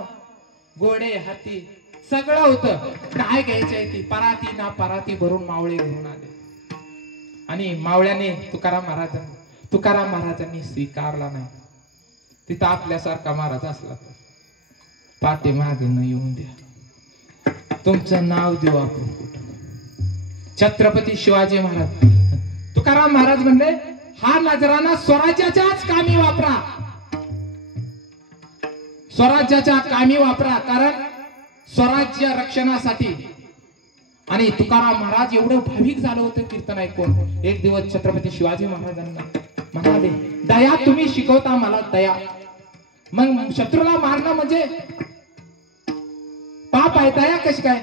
घोडे हाती सगळं होतं. काय घ्यायचंय ती पराती ना पराती भरून मावळे घेऊन आले. आणि मावळ्याने तुकाराम महाराजांनी स्वीकारला नाही. तिथं आपल्यासारखा महाराज असला तर पाठीमागे न येऊन द्या, तुमचं नाव देऊ आपण कुठं. छत्रपती शिवाजी महाराज तुकाराम महाराज म्हणले हा नजराना स्वराज्याच्याच कामी वापरा, स्वराज्याच्या कामी वापरा. कारण स्वराज्य रक्षणासाठी. आणि तुकाराम महाराज एवढं भाविक झालं होतं कीर्तन ऐकून. एक दिवस छत्रपती शिवाजी महाराजांना म्हणाले, दया तुम्ही शिकवता मला दया. मग शत्रूला मारणं म्हणजे पाप आहे, दया कशी काय?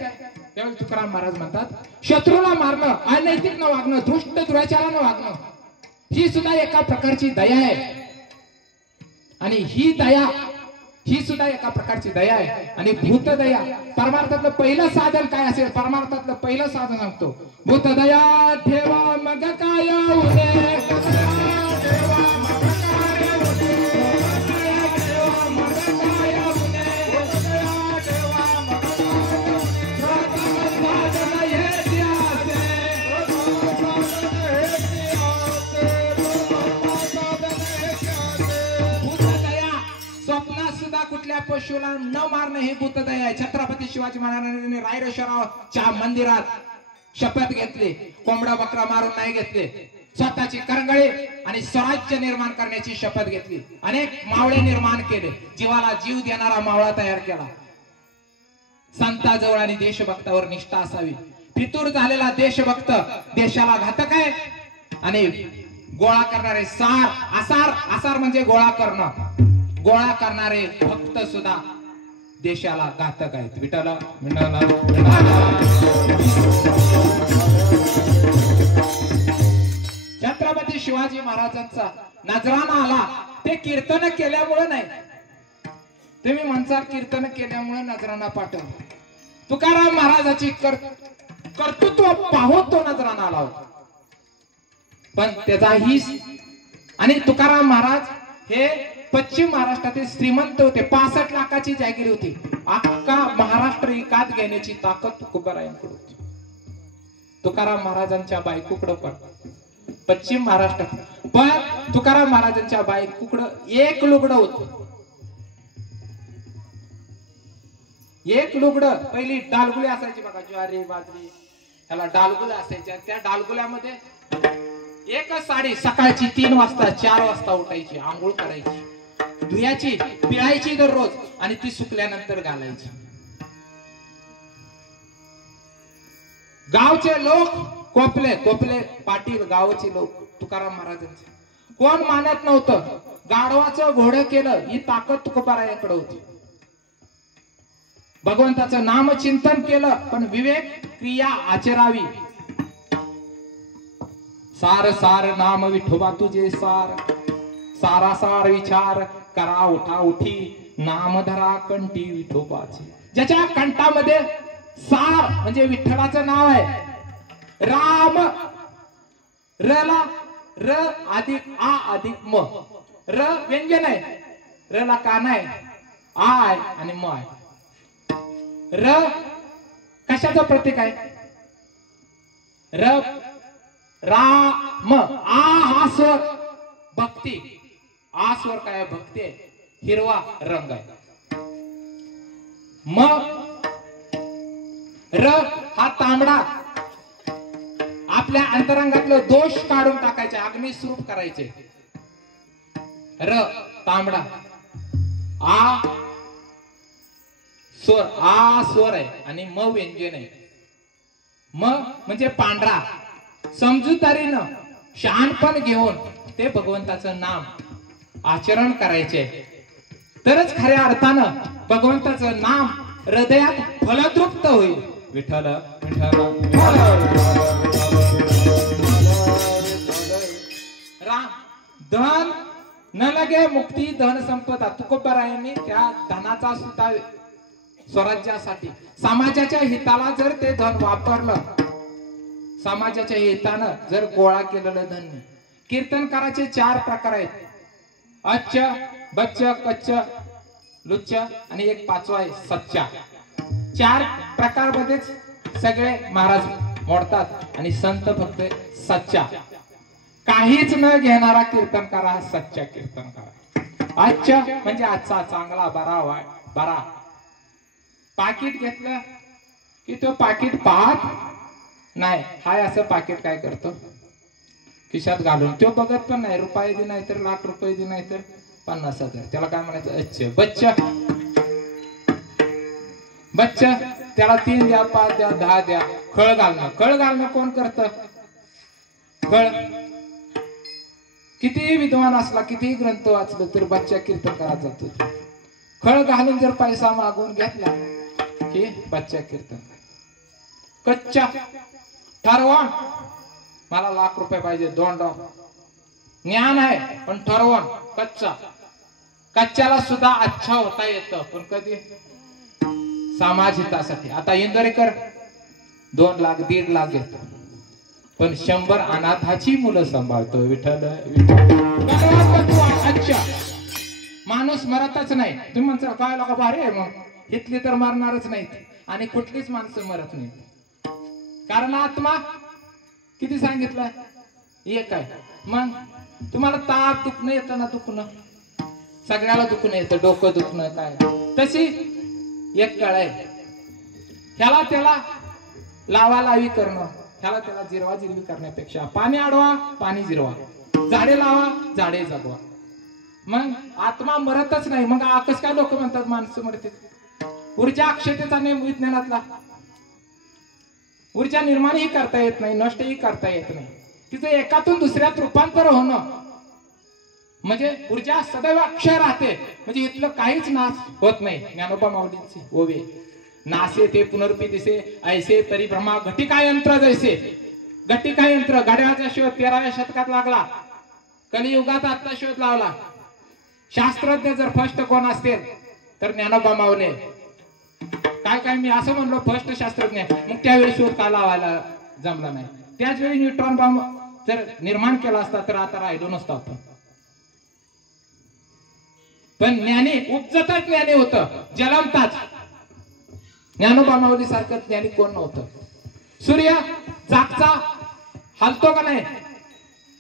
त्यावेळी तुकाराम महाराज म्हणतात, शत्रूला मारणं, अनैतिक न वागणं, दृष्ट दुराचारानं वागणं ही सुद्धा एका प्रकारची दया आहे. आणि ही सुद्धा एका प्रकारची दया आहे. आणि भूतदया परमार्थातलं पहिलं साधन काय असेल? परमार्थातलं पहिलं साधन सांगतो, भूतदया ठेवा मग काय कुठल्या पशुला न मारणं हे भूतदया आहे. छत्रपती शिवाजी महाराजांनी रायरेश्वराच्या मंदिरात शपथ घेतली, कोंबडा बकरा मारून नाही घेतले. स्वतःची करंगळे आणि स्वराज्य निर्माण करण्याची शपथ घेतली. अनेक मावळे निर्माण केले, जीवाला जीव देणारा मावळा तयार केला. संताजवळ आणि देशभक्तावर निष्ठा असावी. फितूर झालेला देशभक्त देशाला घातक आहे. आणि गोळा करणारे आसार म्हणजे गोळा करणं, गोळा करणारे भक्त सुद्धा देशाला घातक आहेत. विठाला छत्रपती शिवाजी महाराजांचा नजराणा आला ते कीर्तन केल्यामुळे नाही. तुम्ही म्हणसाल कीर्तन केल्यामुळे नजराणा पाठव. तुकाराम महाराजाची कर्तृत्व पाहून तो नजराणा आला होता. पण त्याचाही आणि तुकाराम महाराज हे पश्चिम महाराष्ट्रातील श्रीमंत होते. 65 लाखाची जागीर होती. अख्खा महाराष्ट्र विकत घेण्याची ताकद तुकोबारायांकडे होती. तुकाराम महाराजांच्या बायकोकडे पण पश्चिम महाराष्ट्रात पण तुकाराम महाराजांच्या बायकोकडे एक लुगडं होतं. एक लुगडं. पहिली डालगुली असायची बघा, ज्वारी बाजरी ह्याला डालगुल्या असायच्या. त्या डालगुल्यामध्ये एकच साडी सकाळची 3 वाजता 4 वाजता उठायची, आंघोळ करायची, धुयाची, पिळायची दररोज आणि ती सुकल्यानंतर घालायची. गावचे लोक कोपले पाटील गावचे लोक तुकाराम महाराजांचे कोण मानत नव्हतं. गाढवाचं घोडं केलं ही ताकद तुकोबारायांकडे होती. भगवंताचं नामचिंतन केलं पण विवेक क्रिया आचरावी. सार सार नाम विठोबा तुझे सार, सारा सार विचार करा उठा उठी, नाम धरा कंठी विठोबाची. ज्याच्या कंठामध्ये सार म्हणजे विठ्ठलाचं नाव आहे. राम, रला र अधिक आ अधिक म, र व्यंजन आहे, र ला कान आहे, आ आहे आणि म आहे. र कशाचं प्रतीक आहे? र राम, आ हा स्वर भक्ती, आ स्वर काय भक्ती आहे, हिरवा रंग आहे. म र हा तांबडा, आपल्या अंतरंगातलं दोष काढून टाकायचे, अग्निस्वरूप करायचे. र तांबडा, आ स्वर, आ स्वर आहे आणि म व्यंजन आहे. म म्हणजे पांढरा. समजूतदारीनं शहाणपण घेऊन ते भगवंताचं नाम आचरण करायचे, तरच खऱ्या अर्थानं भगवंताचं नाम हृदयात फलद्रुप्त होईल. विठ्ठल विठ्ठल राम. धन न लगे मुक्ती धन संपदा. तुकोबारायांनी त्या धनाचा सुद्धा स्वराज्यासाठी, समाजाच्या हिताला जर ते धन वापरलं, समाजाच्या हितानं जर गोळा केलेलं धन. कीर्तनकाराचे 4 प्रकार आहेत. अच्छ, बच्च, कच्च, लुच्च आणि एक 5वा आहे सच्चा. 4 प्रकार मध्येच सगळे महाराज मोडतात आणि संत फक्त सच्चा. काहीच न घेणारा कीर्तनकार हा सच्चा कीर्तनकार. अच्छ म्हणजे आजचा चांगला बरा. पाकिट घेतलं की तो पाकिट पाहत नाही, हाय असं पाकिट काय करतो, खिशात घालून. तो बघत पण नाही, रुपये दे नाही तर लाख रुपये दे नाही तर 50,000. त्याला काय म्हणायचं? अच्छ. बच्च त्याला 3 द्या, 5 द्या, 10 द्या. खळ घालणं कोण करत? खळ. कितीही विद्वान असला, कितीही ग्रंथ वाचलं तर बच्चा कीर्तनकारात जातो. खळ घालून जर पैसा मागून घेतला की बच्चा कीर्तन. कच्चा ठरवण, मला लाख रुपये पाहिजे, 2 डॉ. ज्ञान आहे पण ठरवण कच्चा. कच्च्याला सुद्धा अच्छा होता येतं, पण कधी? समाज हितासाठी. आता इंदोरीकर 2 लाख 1.5 लाख घेतो, पण 100 अनाथाची मुलं सांभाळतो. विठ्ठल अच्छा. माणूस मरतच नाही. तुम्ही म्हणता काय लोक भारी आहे, मग इथली तर मरणारच नाहीत आणि कुठलीच माणसं मरत नाहीत. कारण आत्मा किती सांगितलं? एक आहे. मग तुम्हाला ताप दुखणं येतं ना, दुखणं सगळ्याला दुखणं येतं, डोकं दुखणं काय, तशी एक कळ आहे. ह्याला त्याला लावालावी करणं, ह्याला त्याला जिरवा-जिरवी करण्यापेक्षा पाणी अडवा, पाणी जिरवा, झाडे लावा, झाडे जगवा. मग आत्मा मरतच नाही. मग कसं काय लोक म्हणतात माणसं मरते? ऊर्जा अक्षतेचा नेम विज्ञानातला. ऊर्जा निर्माणही करता येत नाही, नष्टही करता येत नाही. तिचं एकातून दुसऱ्यात रूपांतर होणं म्हणजे ऊर्जा सदैव अक्षय राहते. म्हणजे इथलं काहीच नाश होत नाही. ज्ञानोबा माऊलींची ओवे, नासे ते पुनरुपी दिसे ऐसे परिभ्रमा घटिका यंत्र जैसे. घटिका यंत्र, घड्याळाचा शोध 13व्या शतकात लागला. कलियुगात आता शोध लावला. शास्त्रज्ञ जर फर्स्ट कोण असतील तर ज्ञानोबा माऊली. काय मी असं म्हणलो फर्स्ट शास्त्रज्ञ, मग त्यावेळी शोध का लावायला जमला नाही? त्याच वेळी न्यूट्रॉन बॉम्ब जर निर्माण केला असता तर आता राहिलो नसतो आपण. पण ज्ञानी उपजतच ज्ञानी होतं, जलमताच. ज्ञानोबा माऊली सारखं ज्ञानी कोण नव्हतं. सूर्य जागचा हलतो का नाही?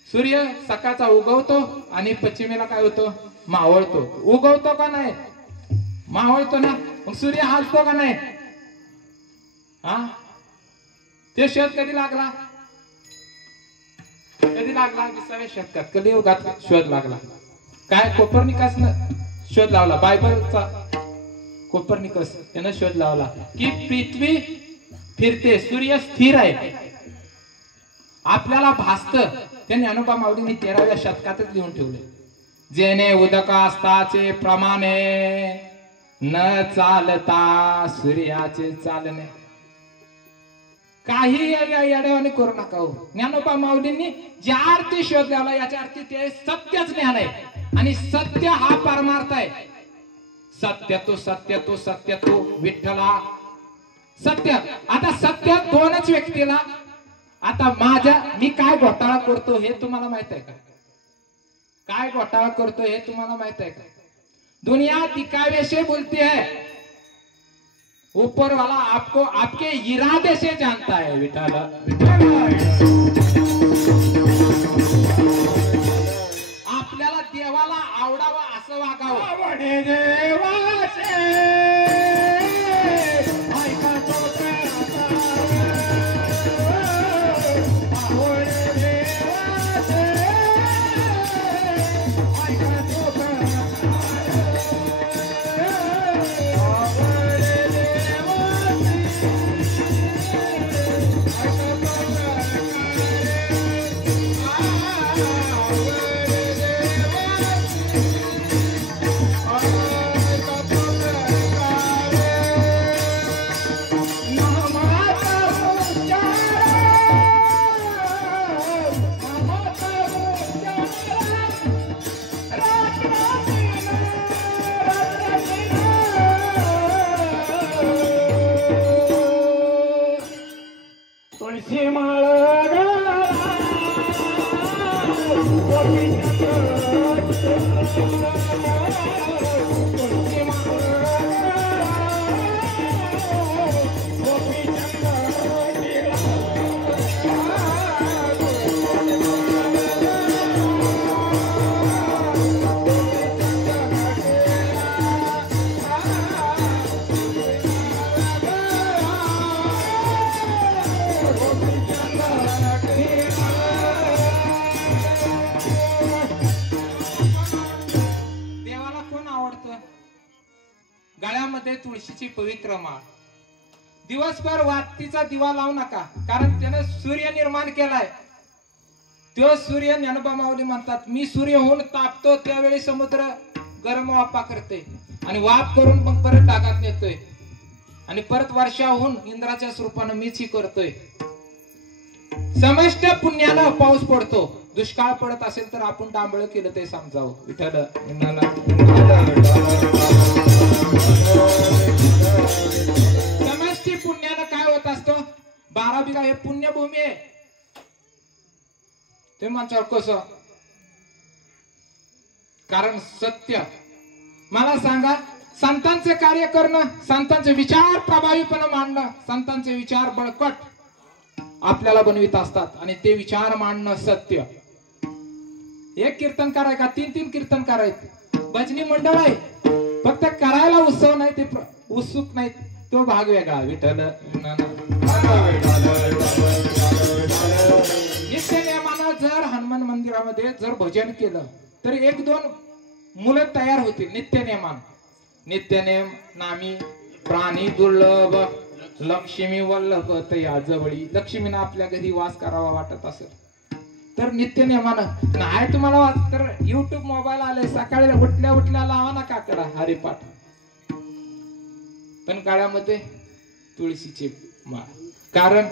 सूर्य सकाळचा उगवतो आणि पश्चिमेला काय होतो? मावळतो. उगवतो का नाही? मावळतो ना. मग सूर्य हलतो का नाही? हा, ते शोध कधी लागला? कधी लागला? 20व्या शतकात कलियुगात शोध लागला. काय? कोपर्निकसनं शोध लावला. बायबलचा कोपर्निकस यानं शोध लावला की पृथ्वी फिरते, सूर्य स्थिर आहे. आपल्याला भासत. ते ज्ञानोबा माऊलींनी 13व्या शतकातच लिहून ठेवले. जेणे उदका असताचे प्रमाणे न चालता सूर्याचे चालणे. काही येड्यावानी करू नका हो. ज्ञानोबा माऊलींनी ज्या अर्थी शोध लावला याच्या अर्थी ते सत्यच ज्ञान आहे. आणि सत्य हा परमार्थ आहे. सत्य तो विठ्ठला सत्य. आता सत्य दोनच व्यक्तीला. आता मी काय घोटाळा करतो हे तुम्हाला माहित आहे का? काय घोटाळा करतो हे तुम्हाला माहित आहे का? दुनिया दिखावे से बोलती है, ऊपर वाला आपको आपके इरादे से जानता है. विठाल आपल्याला देवाला आवडावं असं वागावं. आवडे देवाचे गळ्यामध्ये तुळशीची पवित्र माळ. दिवसभर वातीचा दिवा लावू नका, कारण त्याने सूर्य निर्माण केलाय. तो सूर्य ज्ञानोबा माऊली म्हणतात, मी सूर्य होऊन तापतो त्यावेळी समुद्र गरम वाफा करते आणि वाफ करून मग परत डागात नेतोय आणि परत वर्षा होऊन इंद्राच्या स्वरूपानं मीच ही करतोय. समष्ट पुण्याला पाऊस पडतो. दुष्काळ पडत असेल तर आपण डांबळ केलं ते समजावं. विठ्ठल समष्टी पुण्यानं काय होत असतं? 12 बिघा हे पुण्यभूमी आहे. ते म्हणतात कसं? कारण सत्य. मला सांगा, संतांचे कार्य करणं, संतांचे विचार प्रभावीपणे मांडणं, संतांचे विचार बळकट आपल्याला बनवित असतात आणि ते विचार मांडणं सत्य. एक कीर्तनकार आहे का? 3 कीर्तनकार आहेत. भजनी मंडळ आहे, फक्त करायला उत्सव नाही, ते उत्सुक नाहीत, तो भाग वेगळा. विठ्ठल नित्य नियमानं जर हनुमान मंदिरामध्ये जर भजन केलं तर 1-2 मुलं तयार होतील. नित्य नियमान. नित्य नेम नामी प्राणी दुर्लभ, लक्ष्मी वल्लभ तया जवळी. लक्ष्मीनं आपल्या घरी वास करावा वाटत असेल तर नित्य नियमानं नाही. तुम्हाला वाच तर युट्यूब मोबाईल आले, सकाळी उठल्या लावा ना काकडा हरिपाठ, पण काळामध्ये तुळशीची माळ. कारण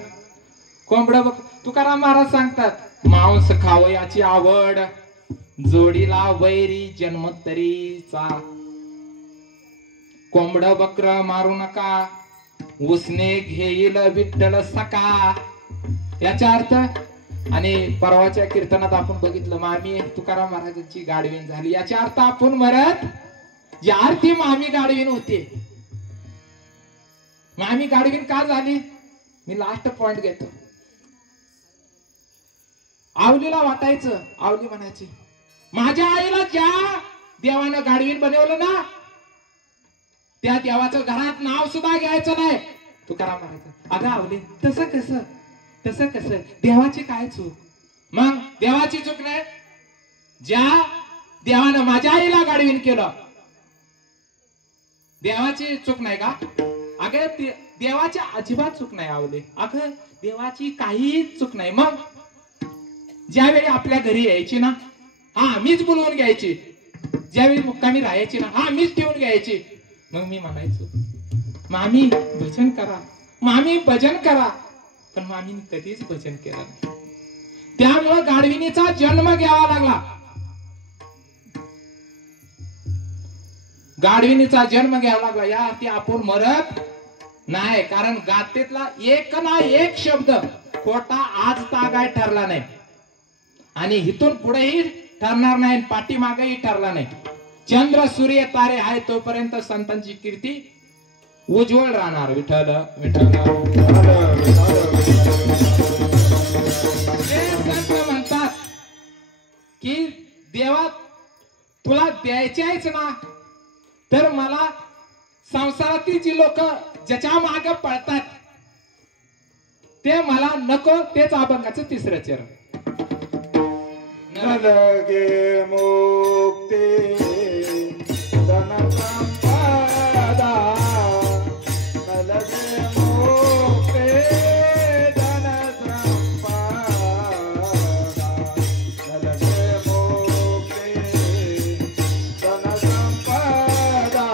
कोंबड बघ, तुकाराम महाराज सांगतात, मांस खावयाची आवड, जोडीला वैरी जन्मतरीचा. कोंबड बकर मारू नका, उसने घेईल विठ्ठल सका. याचा अर्थ. आणि परवाच्या कीर्तनात आपण बघितलं, मामी तुकाराम महाराजांची गाडवीन झाली. याचा अर्थ आपण म्हणत जी आरती मामी गाडवीन होते. मामी गाडवीन का झाली? मी लास्ट पॉइंट घेतो. आवलीला वाटायचं, आवली म्हणायची, माझ्या आईला ज्या देवानं गाडवीन बनवलं ना, त्या देवाचं घरात नाव सुद्धा घ्यायचं नाही. तुकाराम महाराज, अगं आवली, तसं कसं? देवाची काय चूक? मग देवाची चूक नाही. ज्या देवानं माझ्या आईला गाडवीन केलं, देवाची चूक नाही का? अगं देवाची अजिबात चूक नाही आवले. अगं देवाची काहीही चूक नाही. मग ज्यावेळी आपल्या घरी यायची ना, हा मीच बोलवून घ्यायची. ज्यावेळी मुक्कामी राहायची ना, हा मीच ठेवून घ्यायची. मग मी म्हणायचो, मामी भजन करा, मामी भजन करा. पण मामीने कधीच भजन केलं नाही. त्यामुळे गाडविनीचा जन्म घ्यावा लागला. गाडविनीचा जन्म घ्यावा लागला. या ती आपण मरत नाही, कारण गातेतला एक ना एक शब्द खोटा आज तागाय ठरला नाही आणि इथून पुढेही ठरणार नाही, पाठीमागेही ठरला नाही. चंद्र सूर्य तारे आहे तोपर्यंत संतांची कीर्ती उज्ज्वल राहणार. विठ्ठल विठ्ठल. संत म्हणतात की देवा तुला द्यायचेच ना, तर मला संसारातील जी लोक ज्याच्या मागे पळतात ते मला नको. तेच अभंगाचं तिसरं चरण. नलगे मुक्ती धन संपदा, नलगे मुक्ती धन संपदा, नलगे मुक्ती धन संपदा,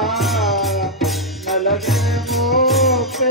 नलगे मुक्ती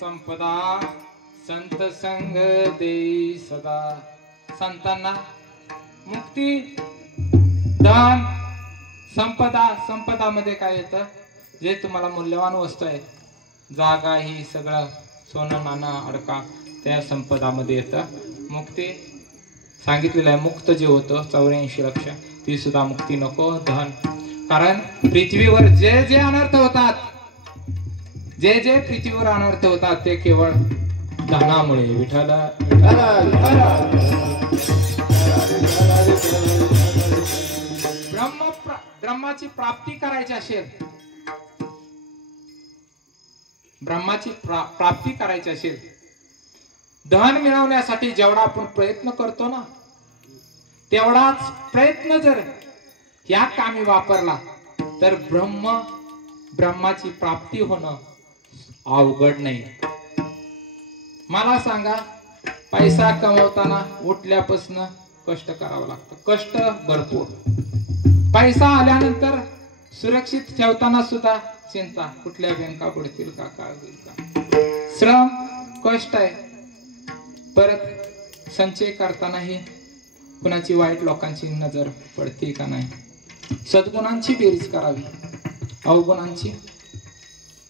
संपदा संत संग देई सदा. संतांना मुक्ती धन संपदा. संपदा मध्ये काय येतं, जे तुम्हाला मूल्यवान वस्तू आहेत, जागा ही सगळं सोनं नाणं अडका त्या संपदा मध्ये येतं. मुक्ती सांगितलेलं आहे, मुक्त जे होतं 84 लक्ष ती सुद्धा मुक्ती नको. धन, कारण पृथ्वीवर जे जे अनर्थ होतात, जे जे पृथ्वीवर अनर्थ होतात ते केवळ धनामुळे. विठ्ठल ब्रह्माची प्राप्ती करायची असेल, ब्रह्माची प्राप्ती करायची असेल, धन मिळवण्यासाठी जेवढा आपण प्रयत्न करतो ना, तेवढाच प्रयत्न जर या कामी वापरला तर ब्रह्माची प्राप्ती होणं अवघड नाही. मला सांगा, पैसा कमवताना उठल्यापासून कष्ट करावं लागतं, कष्ट भरपूर. पैसा आल्यानंतर सुरक्षित ठेवताना सुद्धा चिंता, कुठल्या बँका बुडतील का, काय होईल का. श्रम कष्ट आहे. परत संचय करतानाही कुणाची वाईट लोकांची नजर पडते का नाही. सद्गुणांची बेरीज करावी, अवगुणांची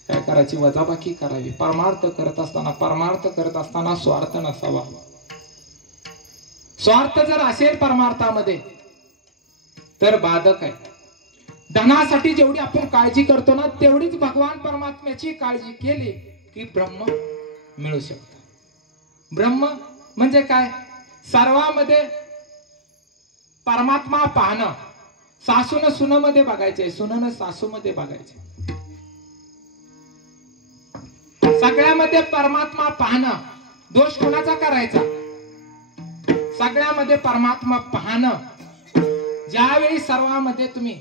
काय करायची, वजाबाकी करावी. परमार्थ करत असताना स्वार्थ नसावा. स्वार्थ जर असेल परमार्थामध्ये तर बाधक आहे. धनासाठी जेवढी आपण काळजी करतो ना, तेवढीच भगवान परमात्म्याची काळजी केली की ब्रह्म मिळू शकतं. ब्रह्म म्हणजे काय, सर्वांमध्ये परमात्मा पाहणं. सासून सुनमध्ये बघायचे, सुननं सासूमध्ये बघायचे. सगळ्यामध्ये परमात्मा पाहणं. दोष कोणाचा करायचा, सगळ्यामध्ये परमात्मा पाहणं. ज्यावेळी सर्वांमध्ये तुम्ही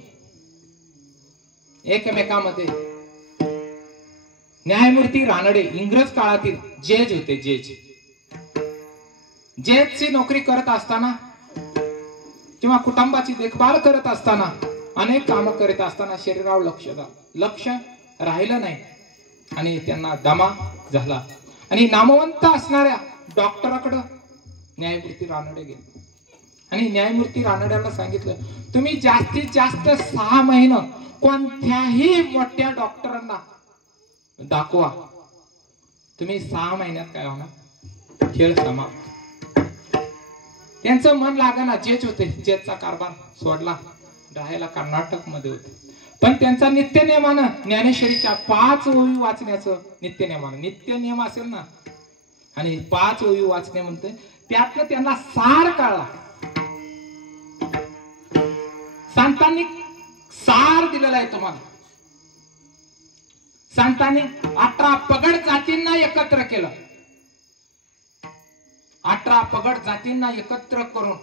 एकमेकांमध्ये, न्यायमूर्ती रानडे इंग्रज काळातील जज होते. जजची नोकरी करत असताना किंवा कुटुंबाची देखभाल करत असताना, अनेक कामं करत असताना शरीरावर लक्ष राहिलं नाही आणि त्यांना दमा झाला. आणि नामवंत असणाऱ्या डॉक्टराकडे न्यायमूर्ती रानडे गेले आणि न्यायमूर्ती रानड्याला सांगितलं, तुम्ही जास्तीत जास्त 6 महिने कोणत्याही मोठ्या डॉक्टरांना दाखवा, तुम्ही 6 महिन्यात काय होणार, खेळ समाप्त. त्यांचं मन लागना. जेच होते, जेचा कारभार सोडला, राहायला कर्नाटक मध्ये होते. पण त्यांचा नित्यनेमानं ज्ञानेश्वरीच्या 5 ओवी वाचण्याचं नित्य नियम असेल ना, आणि 5 ओवी वाचणे म्हणते, त्यातलं त्यांना सार कळला. संतांनी सार दिलेला आहे तुम्हाला. संतांनी 18 पगड जातींना एकत्र केलं. 18 पगड जातींना एकत्र करून,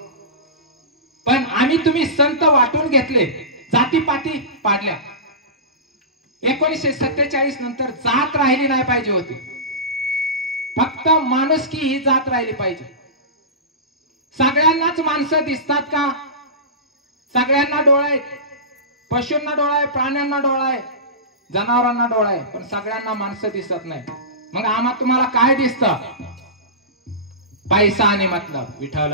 पण आम्ही तुम्ही संत वाटून घेतले, जातीपाती पाडल्या. 1947 नंतर जात राहिली नाही पाहिजे होती, फक्त माणुसकी ही जात राहिली पाहिजे. सगळ्यांनाच माणसं दिसतात का, सगळ्यांना डोळा आहे, पशूंना डोळा आहे, प्राण्यांना डोळा आहे, जनावरांना डोळा आहे, पण सगळ्यांना माणसं दिसत नाही. मग आम्हाला तुम्हाला काय दिसतं, पैसा आणि मतलब. विठ्ठल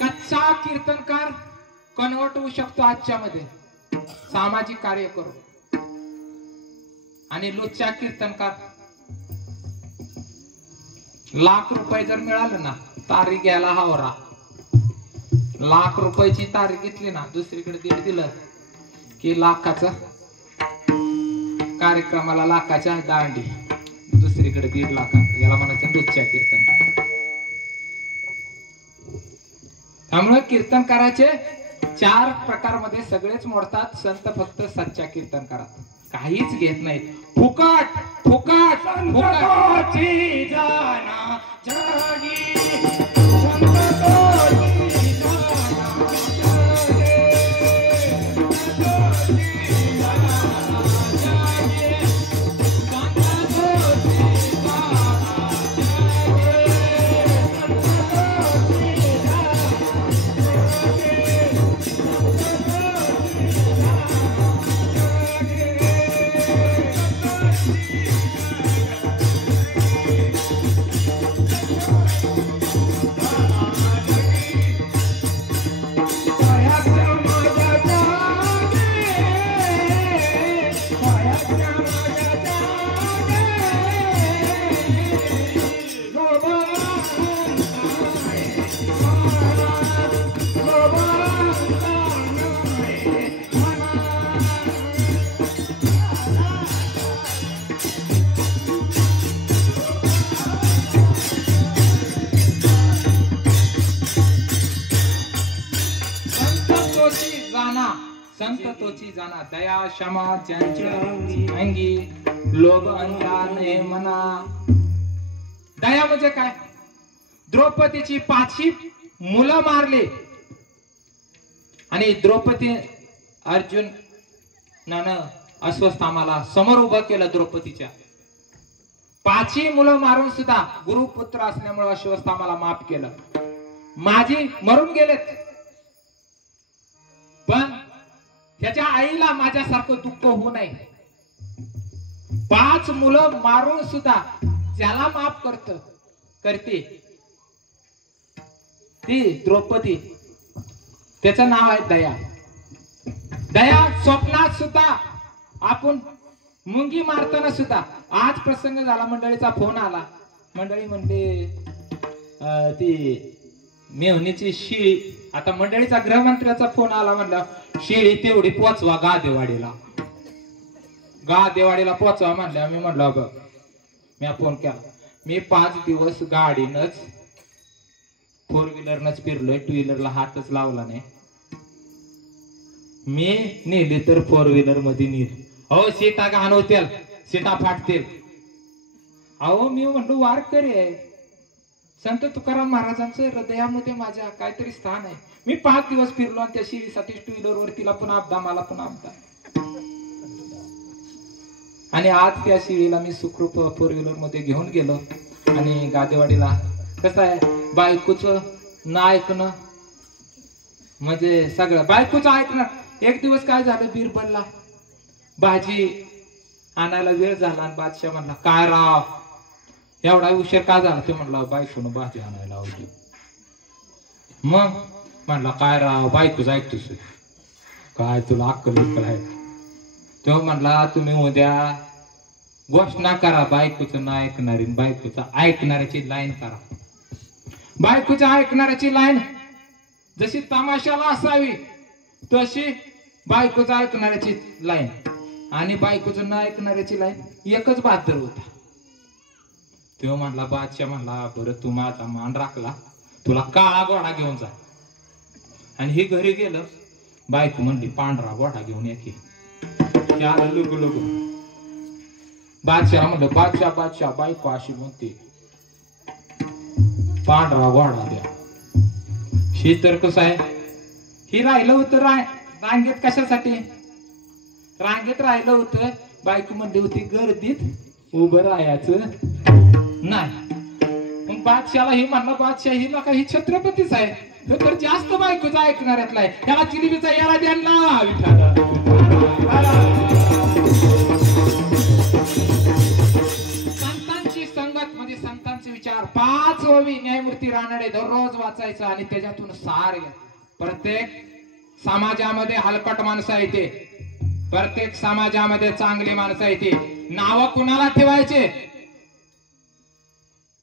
कच्चा कीर्तनकार कन्वर्ट होऊ शकतो आजच्या मध्ये, सामाजिक कार्य करू. आणि लुच्चा कीर्तनकार लाख रुपये जर मिळालं ना, तारीख घ्यायला हावरा. लाख रुपयाची तारीख घेतली ना, दुसरीकडे 1.5 दिलं की लाखाचं कार्यक्रमाला, लाखाच्या दांडी, दुसरीकडे 1.5 लाख. याला म्हणायचं लुच्चा कीर्तन. त्यामुळे कीर्तनकाराचे 4 प्रकारमध्ये सगळेच मोडतात. संत फक्त सच्चा कीर्तन करा, काहीच घेत नाहीत. फुकट फुकट फुकटची जाना जगी, संततोची जाना, दया क्षमा ज्यांच्या अंगी, लोभ अंधाने मना. दया म्हणजे काय, द्रौपदीची 5 मुलं मारली आणि द्रौपदी अर्जुनानं अश्वत्थामाला समोर उभं केलं. द्रौपदीच्या 5 मुलं मारून सुद्धा गुरुपुत्र असल्यामुळे अश्वत्थामाला माफ केलं. माझी मरून गेलेत, पण त्याच्या आईला माझ्यासारखं दुःख होऊ नये. 5 मुलं मारून सुद्धा ज्याला माफ करते ती द्रौपदी, त्याचं नाव आहे दया. दया स्वप्नात सुद्धा आपण मुंगी मारताना सुद्धा. आज प्रसंग झाला, मंडळीचा फोन आला. मंडळी म्हणते ती मेहुणीची शिळी, आता मंडळीचा गृहमंत्र्याचा फोन आला, म्हणलं शिळी तेवढी पोचवा गादेवाडीला, गादेवाडीला पोचवा म्हणल्या. मी म्हणलं बघ, मी फोन केला. मी 5 दिवस गाडीनच 4 व्हीलरनच फिरलोय, 2 व्हीलरला हातच लावला नाही. मी नेली तर 4 व्हीलर मध्ये नेली. अहो सीटा घाण होतील, सीटा फाटतील. अहो मी म्हणलो वारकरी आहे, संत तुकाराम महाराजांचं हृदयामध्ये माझ्या काहीतरी स्थान आहे. मी 5 दिवस फिरलो आणि त्या शिरीसाठी 2 व्हीलर वर तिला पुन्हा अपदा, मला पुन्हा अपदा. आणि आज त्या शिळीला मी सुखरूप 4 व्हीलर मध्ये घेऊन गेलो. आणि गादेवाडीला कसं आहे, बायकोचं ना ऐकणं म्हणजे सगळं बायकोचं ऐकणं. एक दिवस काय झालं, बिरबलला भाजी आणायला वेळ झाला आणि बादशाह म्हणला काय राव एवढा उशीर का झाला. ते म्हणला बायकोनं भाजी आणायला होती. मग म्हणला काय राव बायकोच ऐकतोस काय, तुला अक्कल आहे. तो म्हणला तुम्ही उद्या घोषणा करा, बायकोचं ना ऐकणारी, बायकोचं ऐकणाऱ्याची लाईन करा. बायकोच्या ऐकणाऱ्याची लाईन जशी तमाशाला असावी तशी बायकोचं ऐकणाऱ्याची लाईन आणि बायकोचं न ऐकणाऱ्याची लाईन एकच बहादर होता. तो म्हणला बादशाह म्हणला बरं तू माझा मान राखला, तुला काळा घोडा घेऊन जा. आणि हे घरी गेलं, बायको म्हणली पांढरा घोडा घेऊन ये की. आलं लुगू लुगू. बादशाह म्हणलं बादशाह बादशाह, बायको अशी म्हणते पांढरा घोडा द्या. ही तर कसं आहे, ही राहिलं होतं रांगेत. कशासाठी रांगेत राहिलं होतं, बायको म्हणली होती गर्दीत उभं राहायचं नाही. मग बादशाहला ही म्हणलं बादशाह हिला काही छत्रपतीच आहे, हे तर जास्त बायकोचा ऐकणाऱ्यातला आहे, त्याला जिलेबीचा याला द्या ना विठाला. संतांची संगत म्हणजे संतांचे विचार 5 ओवी न्यायमूर्ती रानडे दररोज वाचायचं आणि त्याच्यातून सार घ्या. प्रत्येक समाजामध्ये हलकट माणसं येते, प्रत्येक समाजामध्ये चांगली माणसं येते. नाव कुणाला ठेवायचे?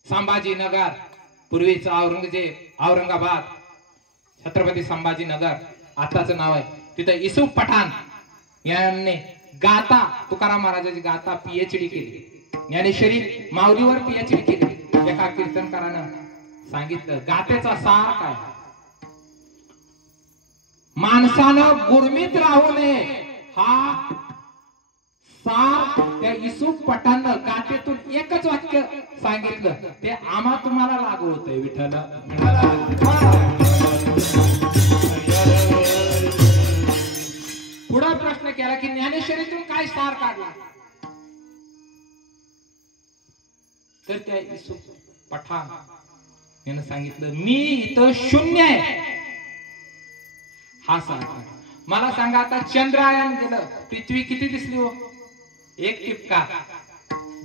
संभाजीनगर पूर्वीचं औरंगजेब, औरंगाबाद, छत्रपती संभाजीनगर आताच नाव आहे. तिथं युसूफ पठाण यांनी गाथा तुकाराम महाराजांची गाथा पीएचडी केली. ज्ञानेश्वरी माऊलीवर पीएचडी केली. एका कीर्तनकारानं सांगितलं गाथेचा सार काय. माणसानं गुरमीत राहू नये हा सार त्या युसूफ पठाणनं गाथेतून एकच वाक्य सांगितलं, ते आम्हा तुम्हाला लागू होतंय विठ्ठल. पुढे प्रश्न केला की ज्ञानेश्वरीतून काय सार काढला, तर त्या युसूफ पठाण यानं सांगितलं मी इथं शून्य आहे हा सार. मला सांगा आता चंद्रायन गेलं, पृथ्वी किती दिसली हो? एक टिपका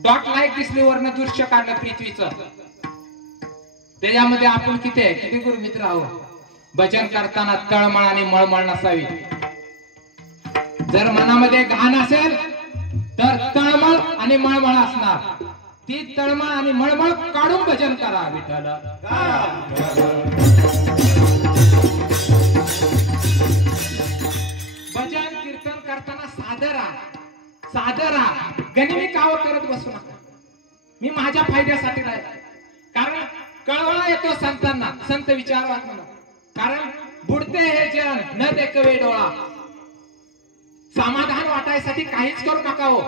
डॉट लाईट दिसली, वरनं दृश्य काढलं पृथ्वीचं. त्याच्यामध्ये आपण किती आहे, किती गुरमित्र आहोत. भजन करताना तळमळ आणि मळमळ नसावी. जर मनामध्ये घाण असेल तर तळमळ आणि मळमळ असणार. ती तळमळ आणि मळमळ काढून भजन करा विठ्ठल. भजन कीर्तन करताना सादरा सादरा गनिमी काव करत बसू नका. मी माझ्या फायद्यासाठी नाही, कारण कळवळा येतो संतांना, संत विचारवाद म्हणून. कारण बुडते हे जन न देखवे डोळा. समाधान वाटायसाठी काहीच करू नका हो.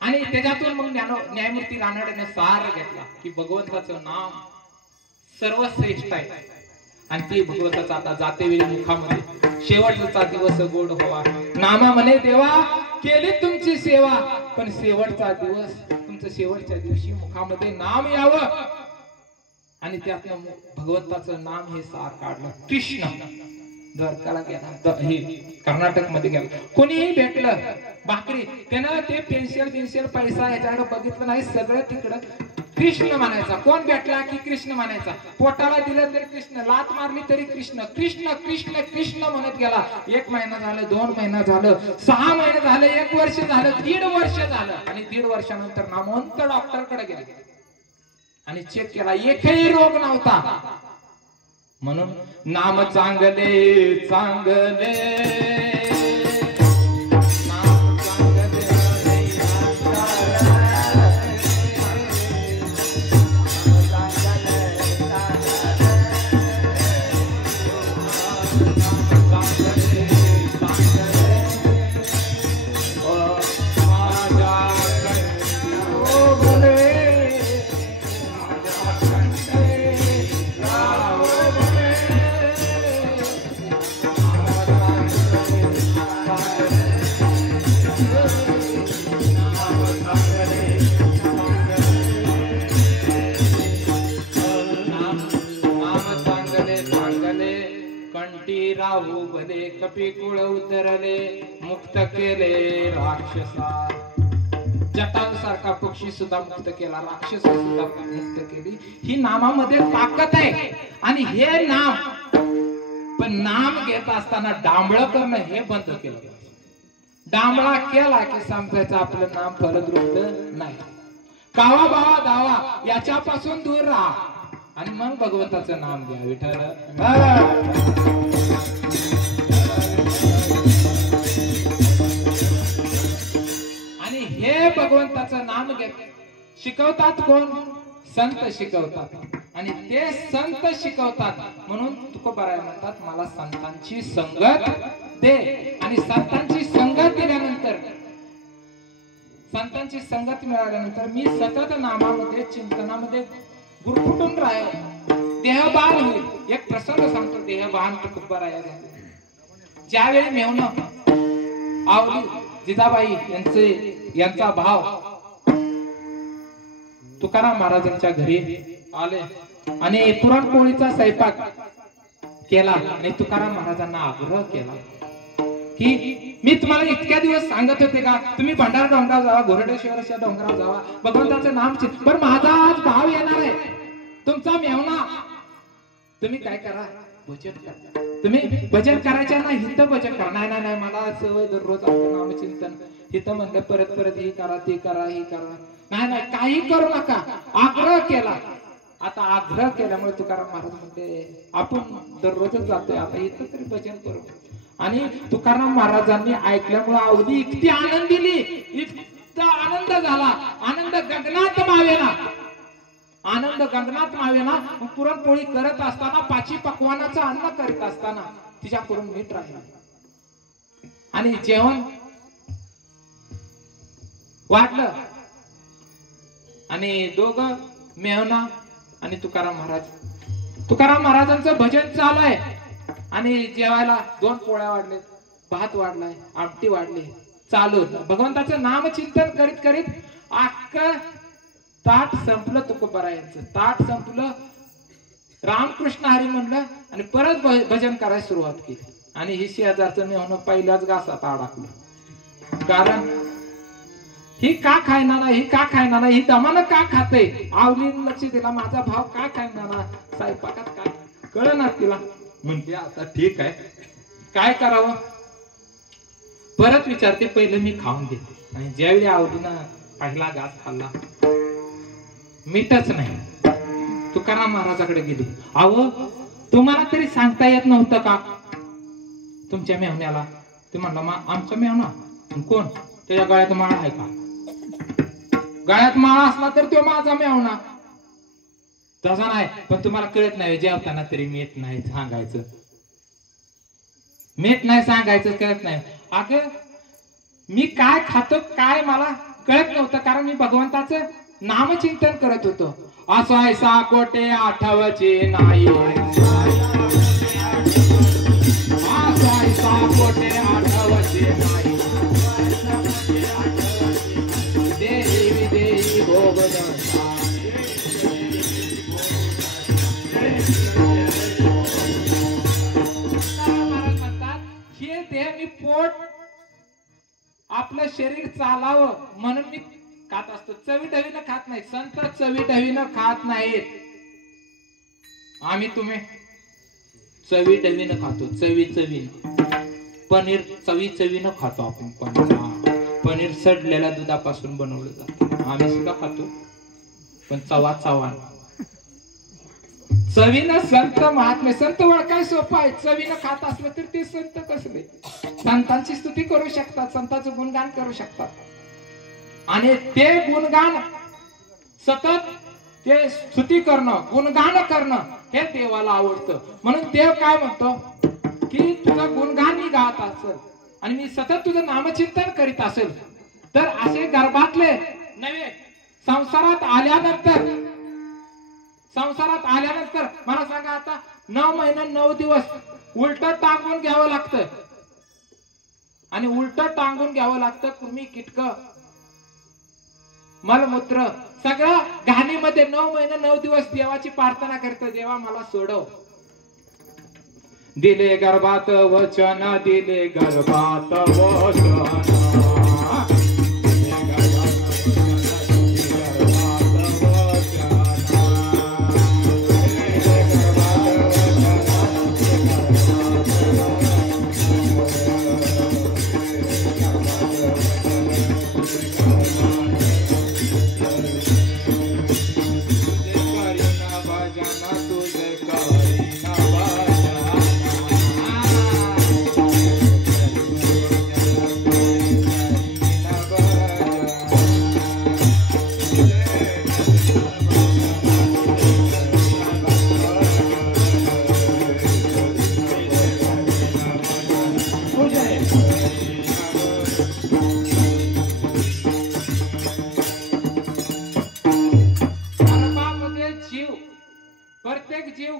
आणि त्याच्यातून मग न्यायमूर्ती रानडेने सार घेतला की भगवंताचं नाम सर्वश्रेष्ठ आहे आणि ते भगवंताचा आता जातेवेळी मुखामध्ये शेवटचा दिवस गोड व्हावा. नामा म्हणे देवा केली तुमची सेवा, पण शेवटचा दिवस तुमचं शेवटच्या दिवशी मुखामध्ये नाम यावं. आणि त्यातनं भगवंताचं नाम हे सार काढलं कृष्ण. द्वारकाला गेला, हे कर्नाटक मध्ये गेला, कोणीही भेटलं भाकरी त्यानं ते पेन्सिल पैसा ह्याच्याकडे बघितलं नाही, सगळं तिकडं कृष्ण म्हणायचा. कोण भेटला की कृष्ण म्हणायचा, पोटाला दिलं तरी कृष्ण, लात मारली तरी कृष्ण, कृष्ण कृष्ण कृष्ण म्हणत गेला. 1 महिना झालं, 2 महिना झालं, 6 महिने झाले, 1 वर्ष झालं, 1.5 वर्ष झालं. आणि 1.5 वर्षानंतर नामवंत डॉक्टरकडे गेले आणि चेक केला, एकही रोग नव्हता. म्हणून नाम चांगले चांगले राहू भले, कपिकुळ उतरले, मुक्त केले राक्षसा. जटासारखा पक्षी सुद्धा मुक्त केला, राक्षस सुद्धा मुक्त केली. ही नामामध्ये ताकद आहे. आणि हे नाम, पण नाम घेत असताना डांबळ करणं हे बंद केलं. डांबळा केला की समजायचं आपलं नाम फलद्रुप नाही. कावा बावा दावा याच्यापासून दूर राहा आणि मग भगवंताचं नाम घ्या. विठ्ठल आणि हे भगवंताचं नाम घेत शिकवतात कोण? संत शिकवतात. आणि ते संत शिकवतात म्हणून तुकोबाराय म्हणतात, मला संतांची संगत दे. आणि संतांची संगत दिल्यानंतर, संतांची संगत मिळाल्यानंतर मी सतत नामामध्ये, चिंतनामध्ये गुरफुटून राहील, देहभान होईल. एक प्रसंग सांगतो, देहभान तुकोबाराय. ज्यावेळी मेव्हणं आवली जिजाबाई यांचा भाव तुकाराम महाराजांच्या घरी आले आणि पुरणपोळीचा स्वयंपाक केला. आणि तुकाराम महाराजांना आग्रह केला की मी तुम्हाला इतक्या दिवस सांगत होते का, तुम्ही भंडार डोंगरावर जावा, घोरडेश्वराच्या डोंगरावर जावा, भगवंताचं नाम चिंत, पण माझा आज भाव येणार आहे, तुमचा मेव्हणा, तुम्ही काय करा, भजन करा. तुम्ही भजन करायच्या ना, हित भजन करा. नाही नाही, मला सवय दररोज आपलं नामचिंतन, हित म्हणलं परत परत हे करा, ते करा, हे करा. नाही नाही, काही करू नका. आग्रह केला. आता आग्रह केल्यामुळे तुकाराम महाराज म्हणते, आपण दररोजच जातोय, आता इथं तरी भजन करू. आणि तुकाराम महाराजांनी ऐकल्यामुळे अवधी इतकी आनंद दिली, इतका आनंद झाला, आनंद गगनात मावेना, आनंद गगनात मावेना. पुरणपोळी करत असताना, पाची पकवानाचं अन्न करीत असताना तिच्याकडून मीठ राहिला. आणि जेवण वाटलं आणि दोघं मेव्हणा आणि तुकाराम महाराजांचं भजन चालू आहे. आणि जेवायला 2 पोळ्या वाढले, भात वाढलाय, आमटी वाढली, चालू भगवंताचं नामचिंतन करीत करीत अख्खं ताट संपलं. तुकोबारायांचं ताट संपलं. रामकृष्ण हरी म्हणलं आणि परत भजन करायला सुरुवात केली. आणि ही 1000चं मेव्हणं पहिल्याच घासात अडकलं. कारण ही का खायना ना, ही का खायना ना, ही दमानं का खाते. आवलीन लक्ष दिला, माझा भाव का खायना ना, स्वयंपाकात काय कळणार तिला. म्हणते आता ठीक आहे, काय करावं. परत विचारते, पहिलं मी खाऊन घेते. आणि ज्यावेळी आवलीनं पहिला घास खाल्ला, मीठच नाही. तुकाराम महाराजाकडे गेली. अहो, तुम्हाला तरी सांगता येत नव्हतं का तुमच्या मेव्हण्याला? ते म्हणला, आमचा मेव्हणा कोण? त्याच्या गळ्यात माळा आहे का? गळ्यात माळा असला तर तो माझा मेव्हणा. तसा नाही, पण तुम्हाला कळत नाही, जेवताना तरी मीठ नाही सांगायचं, मीठ नाही सांगायचं, कळत नाही. अगं, मी काय खातो काय मला कळत नव्हतं, कारण मी भगवंताचं नामचिंतन करत होतो. असायसा कोटे आठवचे नाही, असायसा कोटे आठवचे नाही, देवी देवी भोगदता. शरीर चालावं म्हणून मी खात असतो. चवी ढवीनं खात नाही. संत चवी ढवीनं खात नाहीत. आम्ही तुम्ही चवी ढवीनं खातो. चवीनं पनीर चवीनं खातो आपण. पनीर सडलेल्या दुधापासून बनवलं जातं. आम्ही सुद्धा खातो, पण चवा चवीनं संत महात्मे. संत ओळखाय सोपं आहे. चवीनं खात असलं तर ते संत कसले. संतांची स्तुती करू शकतात, संतांचं गुणगान करू शकतात, आणि ते गुणगान सतत ते स्तुती करणं, गुणगान करणं हे देवाला आवडतं. म्हणून देव काय म्हणतो की तुझं गुणगान मी गात असेल आणि मी सतत तुझं नामचिंतन करीत असेल तर असे गर्भातले नव्हे, संसारात आल्यानंतर मला सांगा, आता 9 महिने 9 दिवस उलट टांगून घ्यावं लागतं. आणि उलट टांगून घ्यावं लागतं. कृमी, कीटक, मलमूत्र सगळं घाणीमध्ये 9 महिने 9 दिवस देवाची प्रार्थना करतो. देवा मला सोडव. दिले गर्भात वचन, दिले गर्भात वचन.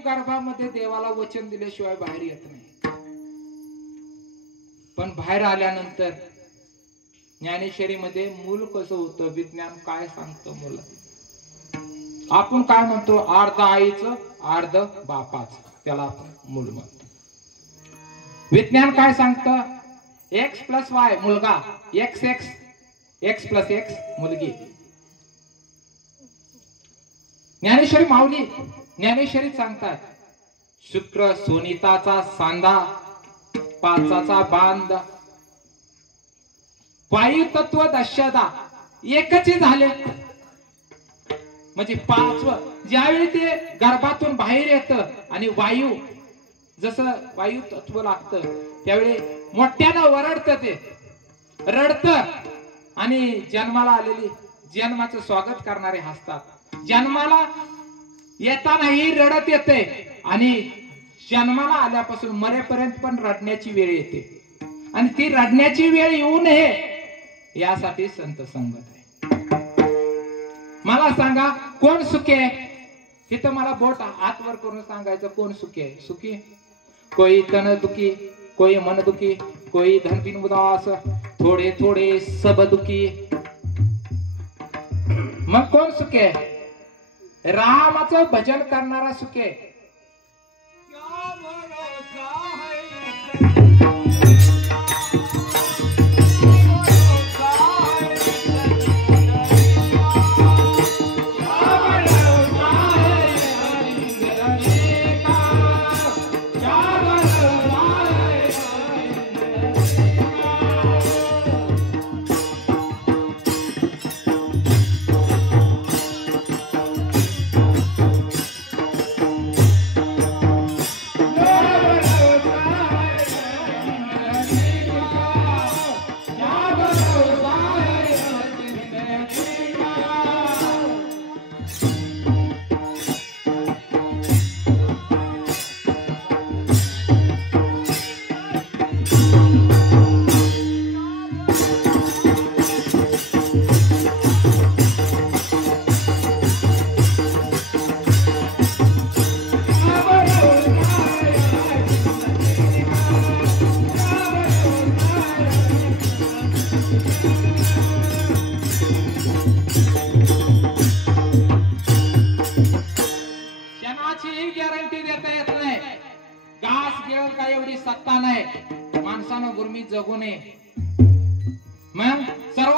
गर्भामध्ये देवाला वचन दिल्याशिवाय बाहेर येत नाही. पण बाहेर आल्यानंतर ज्ञानेश्वरीमध्ये मूल कसं होतं, विज्ञान काय सांगतं मुला. आपण काय म्हणतो, अर्ध आईचं अर्ध बापाचं, त्याला आपण मूल म्हणतो. विज्ञान काय सांगतं, x + y मुलगा, x + x मुलगी. ज्ञानेश्वरी माऊली ज्ञानेश्वरी सांगतात, शुक्र सोनिताचा सांदा, 5चा बांध, वायू तत्व दशदा एकच झाले. म्हणजे 5वं ज्यावेळी ते गर्भातून बाहेर येतं आणि वायू जसं वायू तत्व लागतं त्यावेळी मोठ्यानं वरडतं, ते रडतं आणि जन्माला आलेली जन्माचं स्वागत करणारे हसतात. जन्माला येतानाही रडत येते आणि जन्माला आल्यापासून मरेपर्यंत पण रडण्याची वेळ येते. आणि ती रडण्याची वेळ येऊ नये यासाठी संत संगत आहे. मला सांगा कोण सुखी आहे? इथं मला बोट हातवर करून सांगायचं कोण सुखी आहे. सुखी कोई तन दुखी, कोई मन दुखी, कोई धन बिन उदास, थोडे थोडे सब दुखी. मग कोण सुखी आहे? रामाचं भजन करणारा सुखी आहे.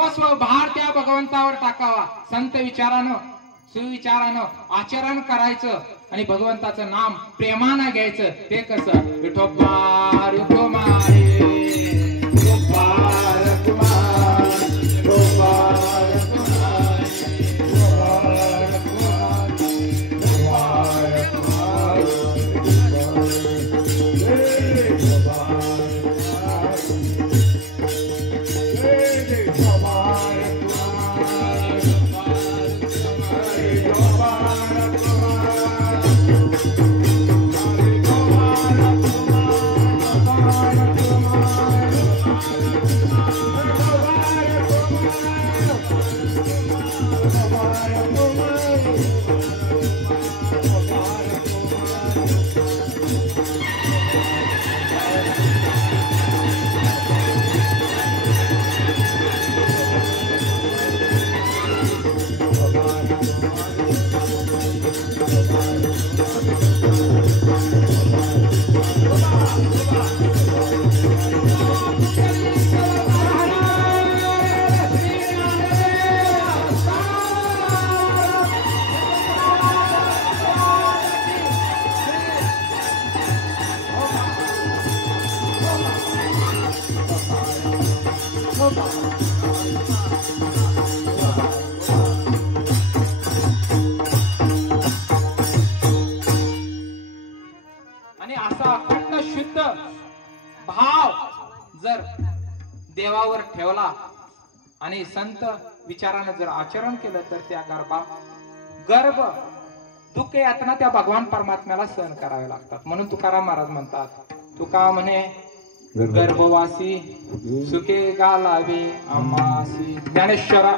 सर्वस्व भार त्या भगवंतावर टाकावा. संत विचारानं सुविचारानं आचरण करायचं आणि भगवंताचं नाम प्रेमानं घ्यायचं. ते कसं? विठोबा रुकुमारी आणि असा अखंड शुद्ध भाव जर देवावर ठेवला आणि संत विचारानं जर आचरण केलं तर त्या गर्भ दुःख यातना त्या भगवान परमात्म्याला सहन करावे लागतात. म्हणून तुकाराम महाराज म्हणतात, तुका म्हणे गर्भवासी सुखे गालावी आमासी. ज्ञानेश्वरा